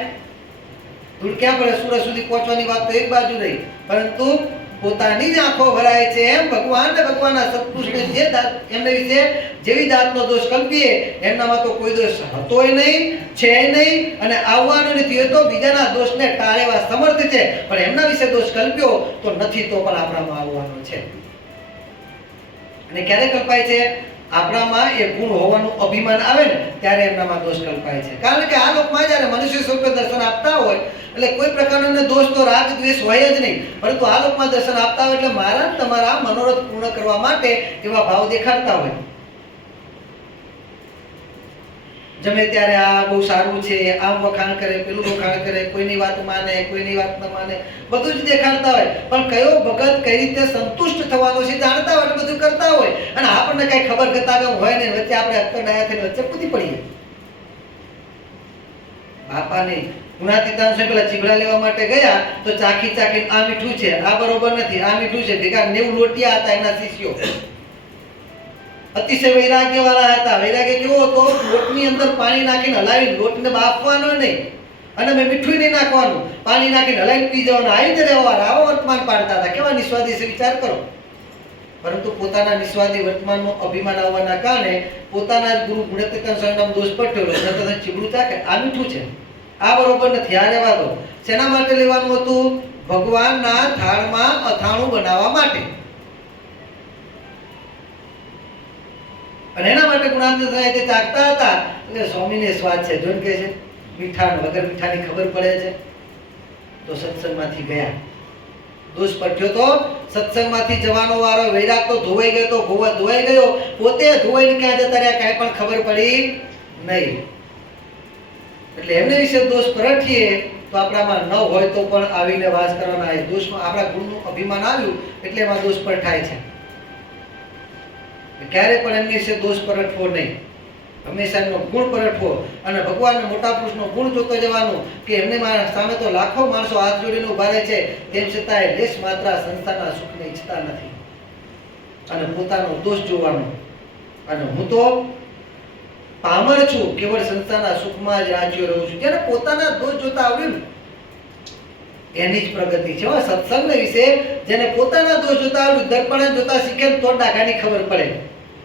ધૂળ ક્યાં પડે? સૂરજ સુધી પહોંચવાની વાત તો એક બાજુ રહી, પરંતુ પોતાની જ આંખો ભરાય છે. એમ ભગવાન ને ભગવાનના સત્પુરુષને જે એમને વિશે જેવી જાતનો દોષ કલ્પીએ એમનામાં તો કોઈ દોષ હતોય નહીં, છે નહીં અને આવવાનો નથી. એ તો બીજાના દોષને ટાળેવા સમર્થ છે, પણ એમના વિશે દોષ કલ્પ્યો તો નથી તો પણ આપણામાં આવવાનો છે. અને ક્યારે કલ્પાય છે? આપણામાં એ ગુણ હોવાનું અભિમાન આવે ને ત્યારે એમનામાં દોષ કલ્પાય છે. કારણ કે આ લોકમાં જ્યારે મનુષ્ય સ્વરૂપે દર્શન આપતા હોય એટલે કોઈ પ્રકારનો દોષ તો રાગ દ્વેષ હોય જ નહીં, પરંતુ આ લોકમાં દર્શન આપતા હોય એટલે મારા તમારા મનોરથ પૂર્ણ કરવા માટે એવા ભાવ દેખાડતા હોય. જમે ત્યારે આ બહુ સારું છે, આમ વખાણ કરે, પેલું વખાણ કરે, કોઈની વાત માને, કોઈની વાત ન માને, બધું જ દેખાડતા હોય. પણ કયો ભગત કઈ રીતે સંતુષ્ટ થવાનો છે જાણતા હોય એટલે બધું કરતા હોય અને આપણને કઈ ખબર ગતા હોય ને વચ્ચે આપણે અક્કર ડાયા થઈને વચ્ચે કૂદી પડીએ. બાપાની ગુણાતીતાન છે પેલા ચીબડા લેવા માટે ગયા તો ચાખી ચાખી આ મીઠું છે, આ બરોબર નથી, આ મીઠું છે. ભેગા 90 લોટિયા હતા એના શિષ્યો. અતિશય વૈરાગ્ય વાળા હતા. વૈરાગ્ય કેવો હતો? લોટની અંદર પાણી નાખીને હલાવીને લોટને બાફવાનો નહીં અને મેં મીઠું નહીં નાખવાનું, પાણી નાખીને હલાવીને પી જવાનું. આવી રીતે રહેવાનું. આવો વર્તમાન પાડતા હતા. કેવા નિસ્વાદી છે વિચાર કરો. પરંતુ પોતાના નિસ્વાદી વર્તમાનનો અભિમાન આવવાના કારણે પોતાના જ ગુરુ ગુણતીતાન સ્વામીનો દોષ પટ્યો. નતર ચીબડું ચાકે આ મીઠું છે, આ બરોબર નથી, આ રહેવા દો. શેના માટે લેવાનું હતું? ભગવાનના થાળમાં અથાણું બનાવવા માટે. અને એના માટે ગુણાતીત સાહેબ ચાખતા હતા એટલે સ્વામીને સ્વાદ છે જોન કે છે મીઠા વગર મીઠાની ખબર પડે છે તો સત્સંગમાંથી ગયા. દોષ પટ્યો તો સત્સંગમાંથી જવાનો વારો. વૈરાગ તો ધોવાઈ ગયો, તો ધોવાઈ ગયો, પોતે ધોવાઈને ક્યાં જતા રહ્યા કાંઈ પણ ખબર પડી નહીં. એટલે એમને વિશે દોષ પરઠીએ તો આપણામાં ન હોય તો પણ આવીને વાસ કરવાના. એ દોષમાં આપણા ગુણનું અભિમાન આવ્યું એટલે એમાં દોષ પરઠાય છે. ક્યારે પણ એમની વિશે દોષ પરઠવો નહીં, હંમેશા એમનો ગુણ પરઠવો અને ભગવાનના મોટા પુરુષનો ગુણ જોતો જવાનું કે એમને સામે તો લાખો માણસો હાથ જોડીને ઉભા રહે છે, તેમ છતાં લેશ માત્ર સંસારના સુખને ઈચ્છતા નથી અને પોતાનો દોષ જોવાનો. અને હું તો પામર છું, કેવળ સંસારના સુખમાં જ રાજ્યો રહું છું. જેને પોતાના દોષ જોતા આવ્યું ને એની જ પ્રગતિ છે. સત્સંગ વિશે જેને પોતાના દોષ જોતા આવડ્યું, દર્પણ જોતા શીખે તો ડાઘાની ખબર પડે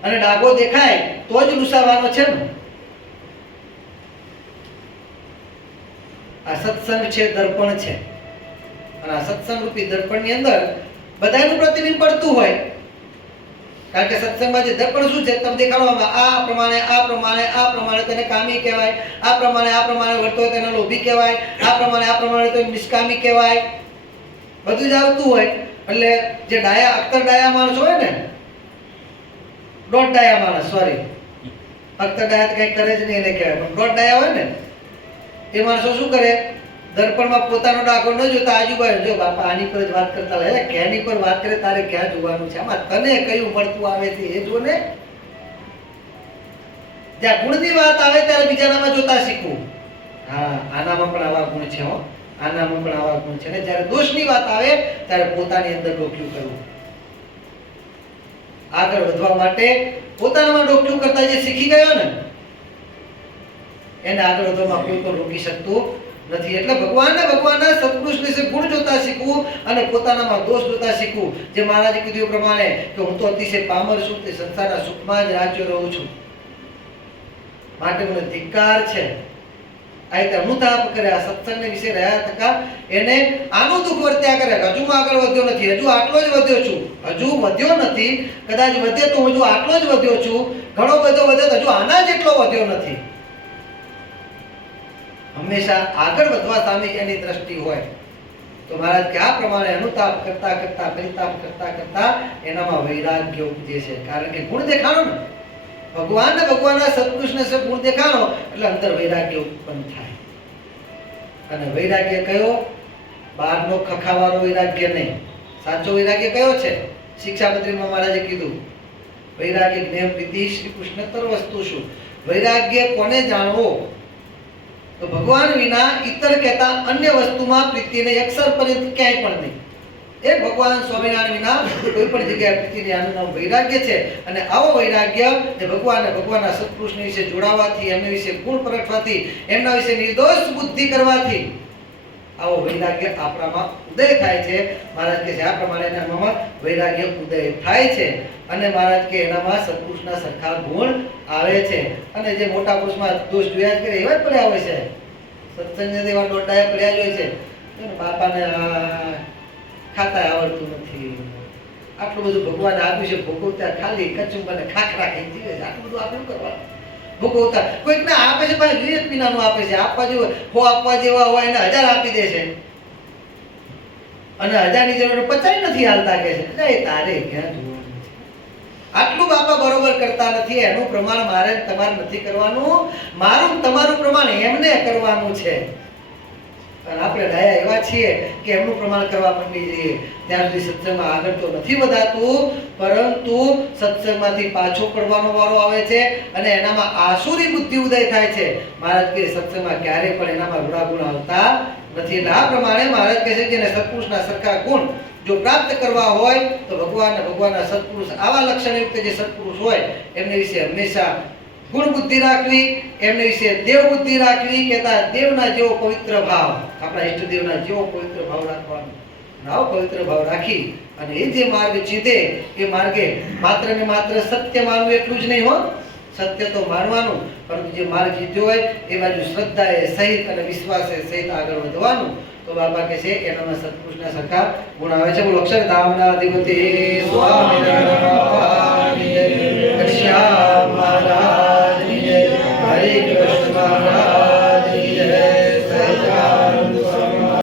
અને ડાઘો દેખાય તો જ રૂસાવાનો છે ને. આ સત્સંગ છે, દર્પણ છે અને આ સત્સંગ રૂપી દર્પણની અંદર બધાનું પ્રતિબિંબ પડતું હોય. કારણ કે સત્સંગમાં જે દર્પણ શું છે? તમે દેખાડવામાં આ પ્રમાણે આ પ્રમાણે આ પ્રમાણે તેને કામી કહેવાય, આ પ્રમાણે વર્તો તેને લોભી કહેવાય, આ પ્રમાણે તો નિષ્કામી કહેવાય. બધું જ આવતું હોય. એટલે જે ડાયા અક્કર ડાયા માણસ હોય ને, દોઢ ડાયા માણસ, સોરી અક્કર ડાયા તો કઈ કરે જ નહીં એને કહેવાય, પણ દોઢ ડાયા હોય ને એ માણસો શું કરે? દર્પણમાં પોતાનો ડાઘો ન જોતા આજુબાજુ જો બાપા આની પર જ વાત કરતા હોય, ક્યાંની પર વાત કરે તારે ક્યાં જોવાનું છે? આમાં તને કયું મળતું આવે છે એ જો ને. જ્યાં ગુણની વાત આવે ત્યારે બીજાનામાં જોતા શીખવું. હા, આનામાં પણ આવા ગુણ છે, હો આનામાં પણ આવા ગુણ છે. ને જ્યારે દોષની વાત આવે ત્યારે પોતાની અંદર ડોક્યું કરવું. આગળ વધવા માટે પોતાનામાં ડોક્યું કરતા જે શીખી ગયો ને એને આગળ વધવામાં કોઈ પણ રોકી શકતું નથી. એટલે ભગવાનના સત્પુરુષ વિશે ગુણ જોતા શીખવું અને પોતાનામાં દોષ જોતા શીખવું. જે મહારાજે કીધું એ પ્રમાણે કે હું તો અતિશય પામર છું, તે સંસારના સુખમાં જ રાજ્ય રહું છું, માટે મને ધિક્કાર છે. આ રીતે અનુતાપ કરે, આ સત્સંગને વિશે રહ્યા થકા એને આનું દુઃખ વર્ત્યા કરે. હજુ હું આગળ વધ્યો નથી, હજુ આટલો જ વધ્યો છું, હજુ વધ્યો નથી, કદાચ વધે તો હજુ આટલો જ વધ્યો છું, ઘણો બધો વધે તો હજુ આના જેટલો વધ્યો નથી. હંમેશા આગળ વધવા સામે એની દ્રષ્ટિ હોય. તો મહારાજ કે આ પ્રમાણે અનુતાપ કરતા કરતા પરિતાપ કરતા કરતા એનામાં વૈરાગ્ય ઉપજે છે. કારણ કે ગુણ દેખાણો ને, ભગવાનના સત્પુરુષને ગુણ દેખાણો એટલે અંદર વૈરાગ્ય ઉત્પન્ન થાય. અને વૈરાગ્ય કયો? બહારનો ખખાવાનો વૈરાગ્ય નહીં. સાચો વૈરાગ્ય કયો છે? શિક્ષાપત્રીમાં મહારાજે કીધું વૈરાગ્ય જ્ઞેય પ્રીતિ શ્રી કૃષ્ણ તર વસ્તુ શું. વૈરાગ્ય કોને જાણવો? તો ભગવાન વિના ઇતર કહેતા અન્ય વસ્તુમાં પ્રીતિ નહીં, અક્ષર પર્યંત ક્યાંય પણ નહીં. એક ભગવાન સ્વામિનારાયણ વિના કોઈ પણ જગ્યાએ પ્રીતિ આનું નામ વૈરાગ્ય છે. અને આવો વૈરાગ્ય જે ભગવાનના સત્પુરુષની વિશે જોડાવાથી, એમના વિશે ગુણ પ્રગટવાથી, એમના વિશે નિર્દોષ બુદ્ધિ કરવાથી આવો વૈરાગ્ય આપણામાં ઉદય થાય છે. મહારાજ કે આ પ્રમાણે એનામાં વૈરાગ્ય ઉદય થાય છે. અને મહારાજ કે એનામાં સત્પુરુષના સરખા ગુણ આવે છે. અને જે મોટા પુરુષમાં દોષ જોયા જ કરે એવા જ પડ્યા હોય છે. સત્સંગને એવા દોડાયા પડ્યા જ હોય છે. બાપાને ખાતા આવડતું નથી, આટલું બધું ભગવાન આપ્યું છે, ભોગવતા ખાલી કચુંબાને ખાખરા ખાઈ જીવે છે, આટલું બધું આપણું કરવાનું ભોગવતા. કોઈકને આપે છે ભાઈ, વિવેક વિનાનું આપે છે. આપવા જેવું હો આપવા જેવા હોય એને 1000 આપી દે છે, અને 1000 ની જરૂર 50 નથી હાલતા કે છે. તારે ક્યાં જોવાનું છે? આટલું બાપા બરોબર કરતા નથી. એનું પ્રમાણ મારે તમારે નથી કરવાનું, મારું તમારું પ્રમાણ એમને કરવાનું છે. અને આપણે ડાયા એવા છીએ કે એમનું પ્રમાણ કરવા માંડી જઈએ ત્યાં સુધી સત્સંગમાં આગળ તો નથી વધાતું, પરંતુ સત્સંગમાંથી પાછો પડવાનો વારો આવે છે અને એનામાં આસુરી બુદ્ધિ ઉદય થાય છે. મહારાજ કે સત્સંગમાં ક્યારે પણ એનામાં રૂડા ગુણ આવતા નથી. એટલે આ પ્રમાણે મહારાજ કહે છે કે સત્પુરુષના સરખા ગુણ જો પ્રાપ્ત કરવા હોય તો ભગવાનના સત્પુરુષ આવા લક્ષણયુક્ત જે સત્પુરુષ હોય એમની વિશે હંમેશા ગુણ બુદ્ધિ રાખવી, એમને વિશે દેવ બુદ્ધિ રાખવી. કહેતા દેવના જેવો પવિત્ર ભાવ, આપણા ઈષ્ટદેવના જેવો પવિત્ર ભાવ રાખવાનો. આવો પવિત્ર ભાવ રાખી અને એ જે માર્ગ ચીધે એ માર્ગે માત્ર ને માત્ર સત્ય માનવું એટલું જ નહીં હો, સત્ય તો માનવાનું, પરંતુ જે માર્ગ જીત્યો હોય એ બાજુ શ્રદ્ધાએ સહિત અને વિશ્વાસે સહિત આગળ વધવાનું. તો બાબા કહે છે એનામાં સત્પુરુષના સરખા ગુણ આવે છે. બોલો અક્ષરધામના અધિપતિ સ્વામિનારાયણ.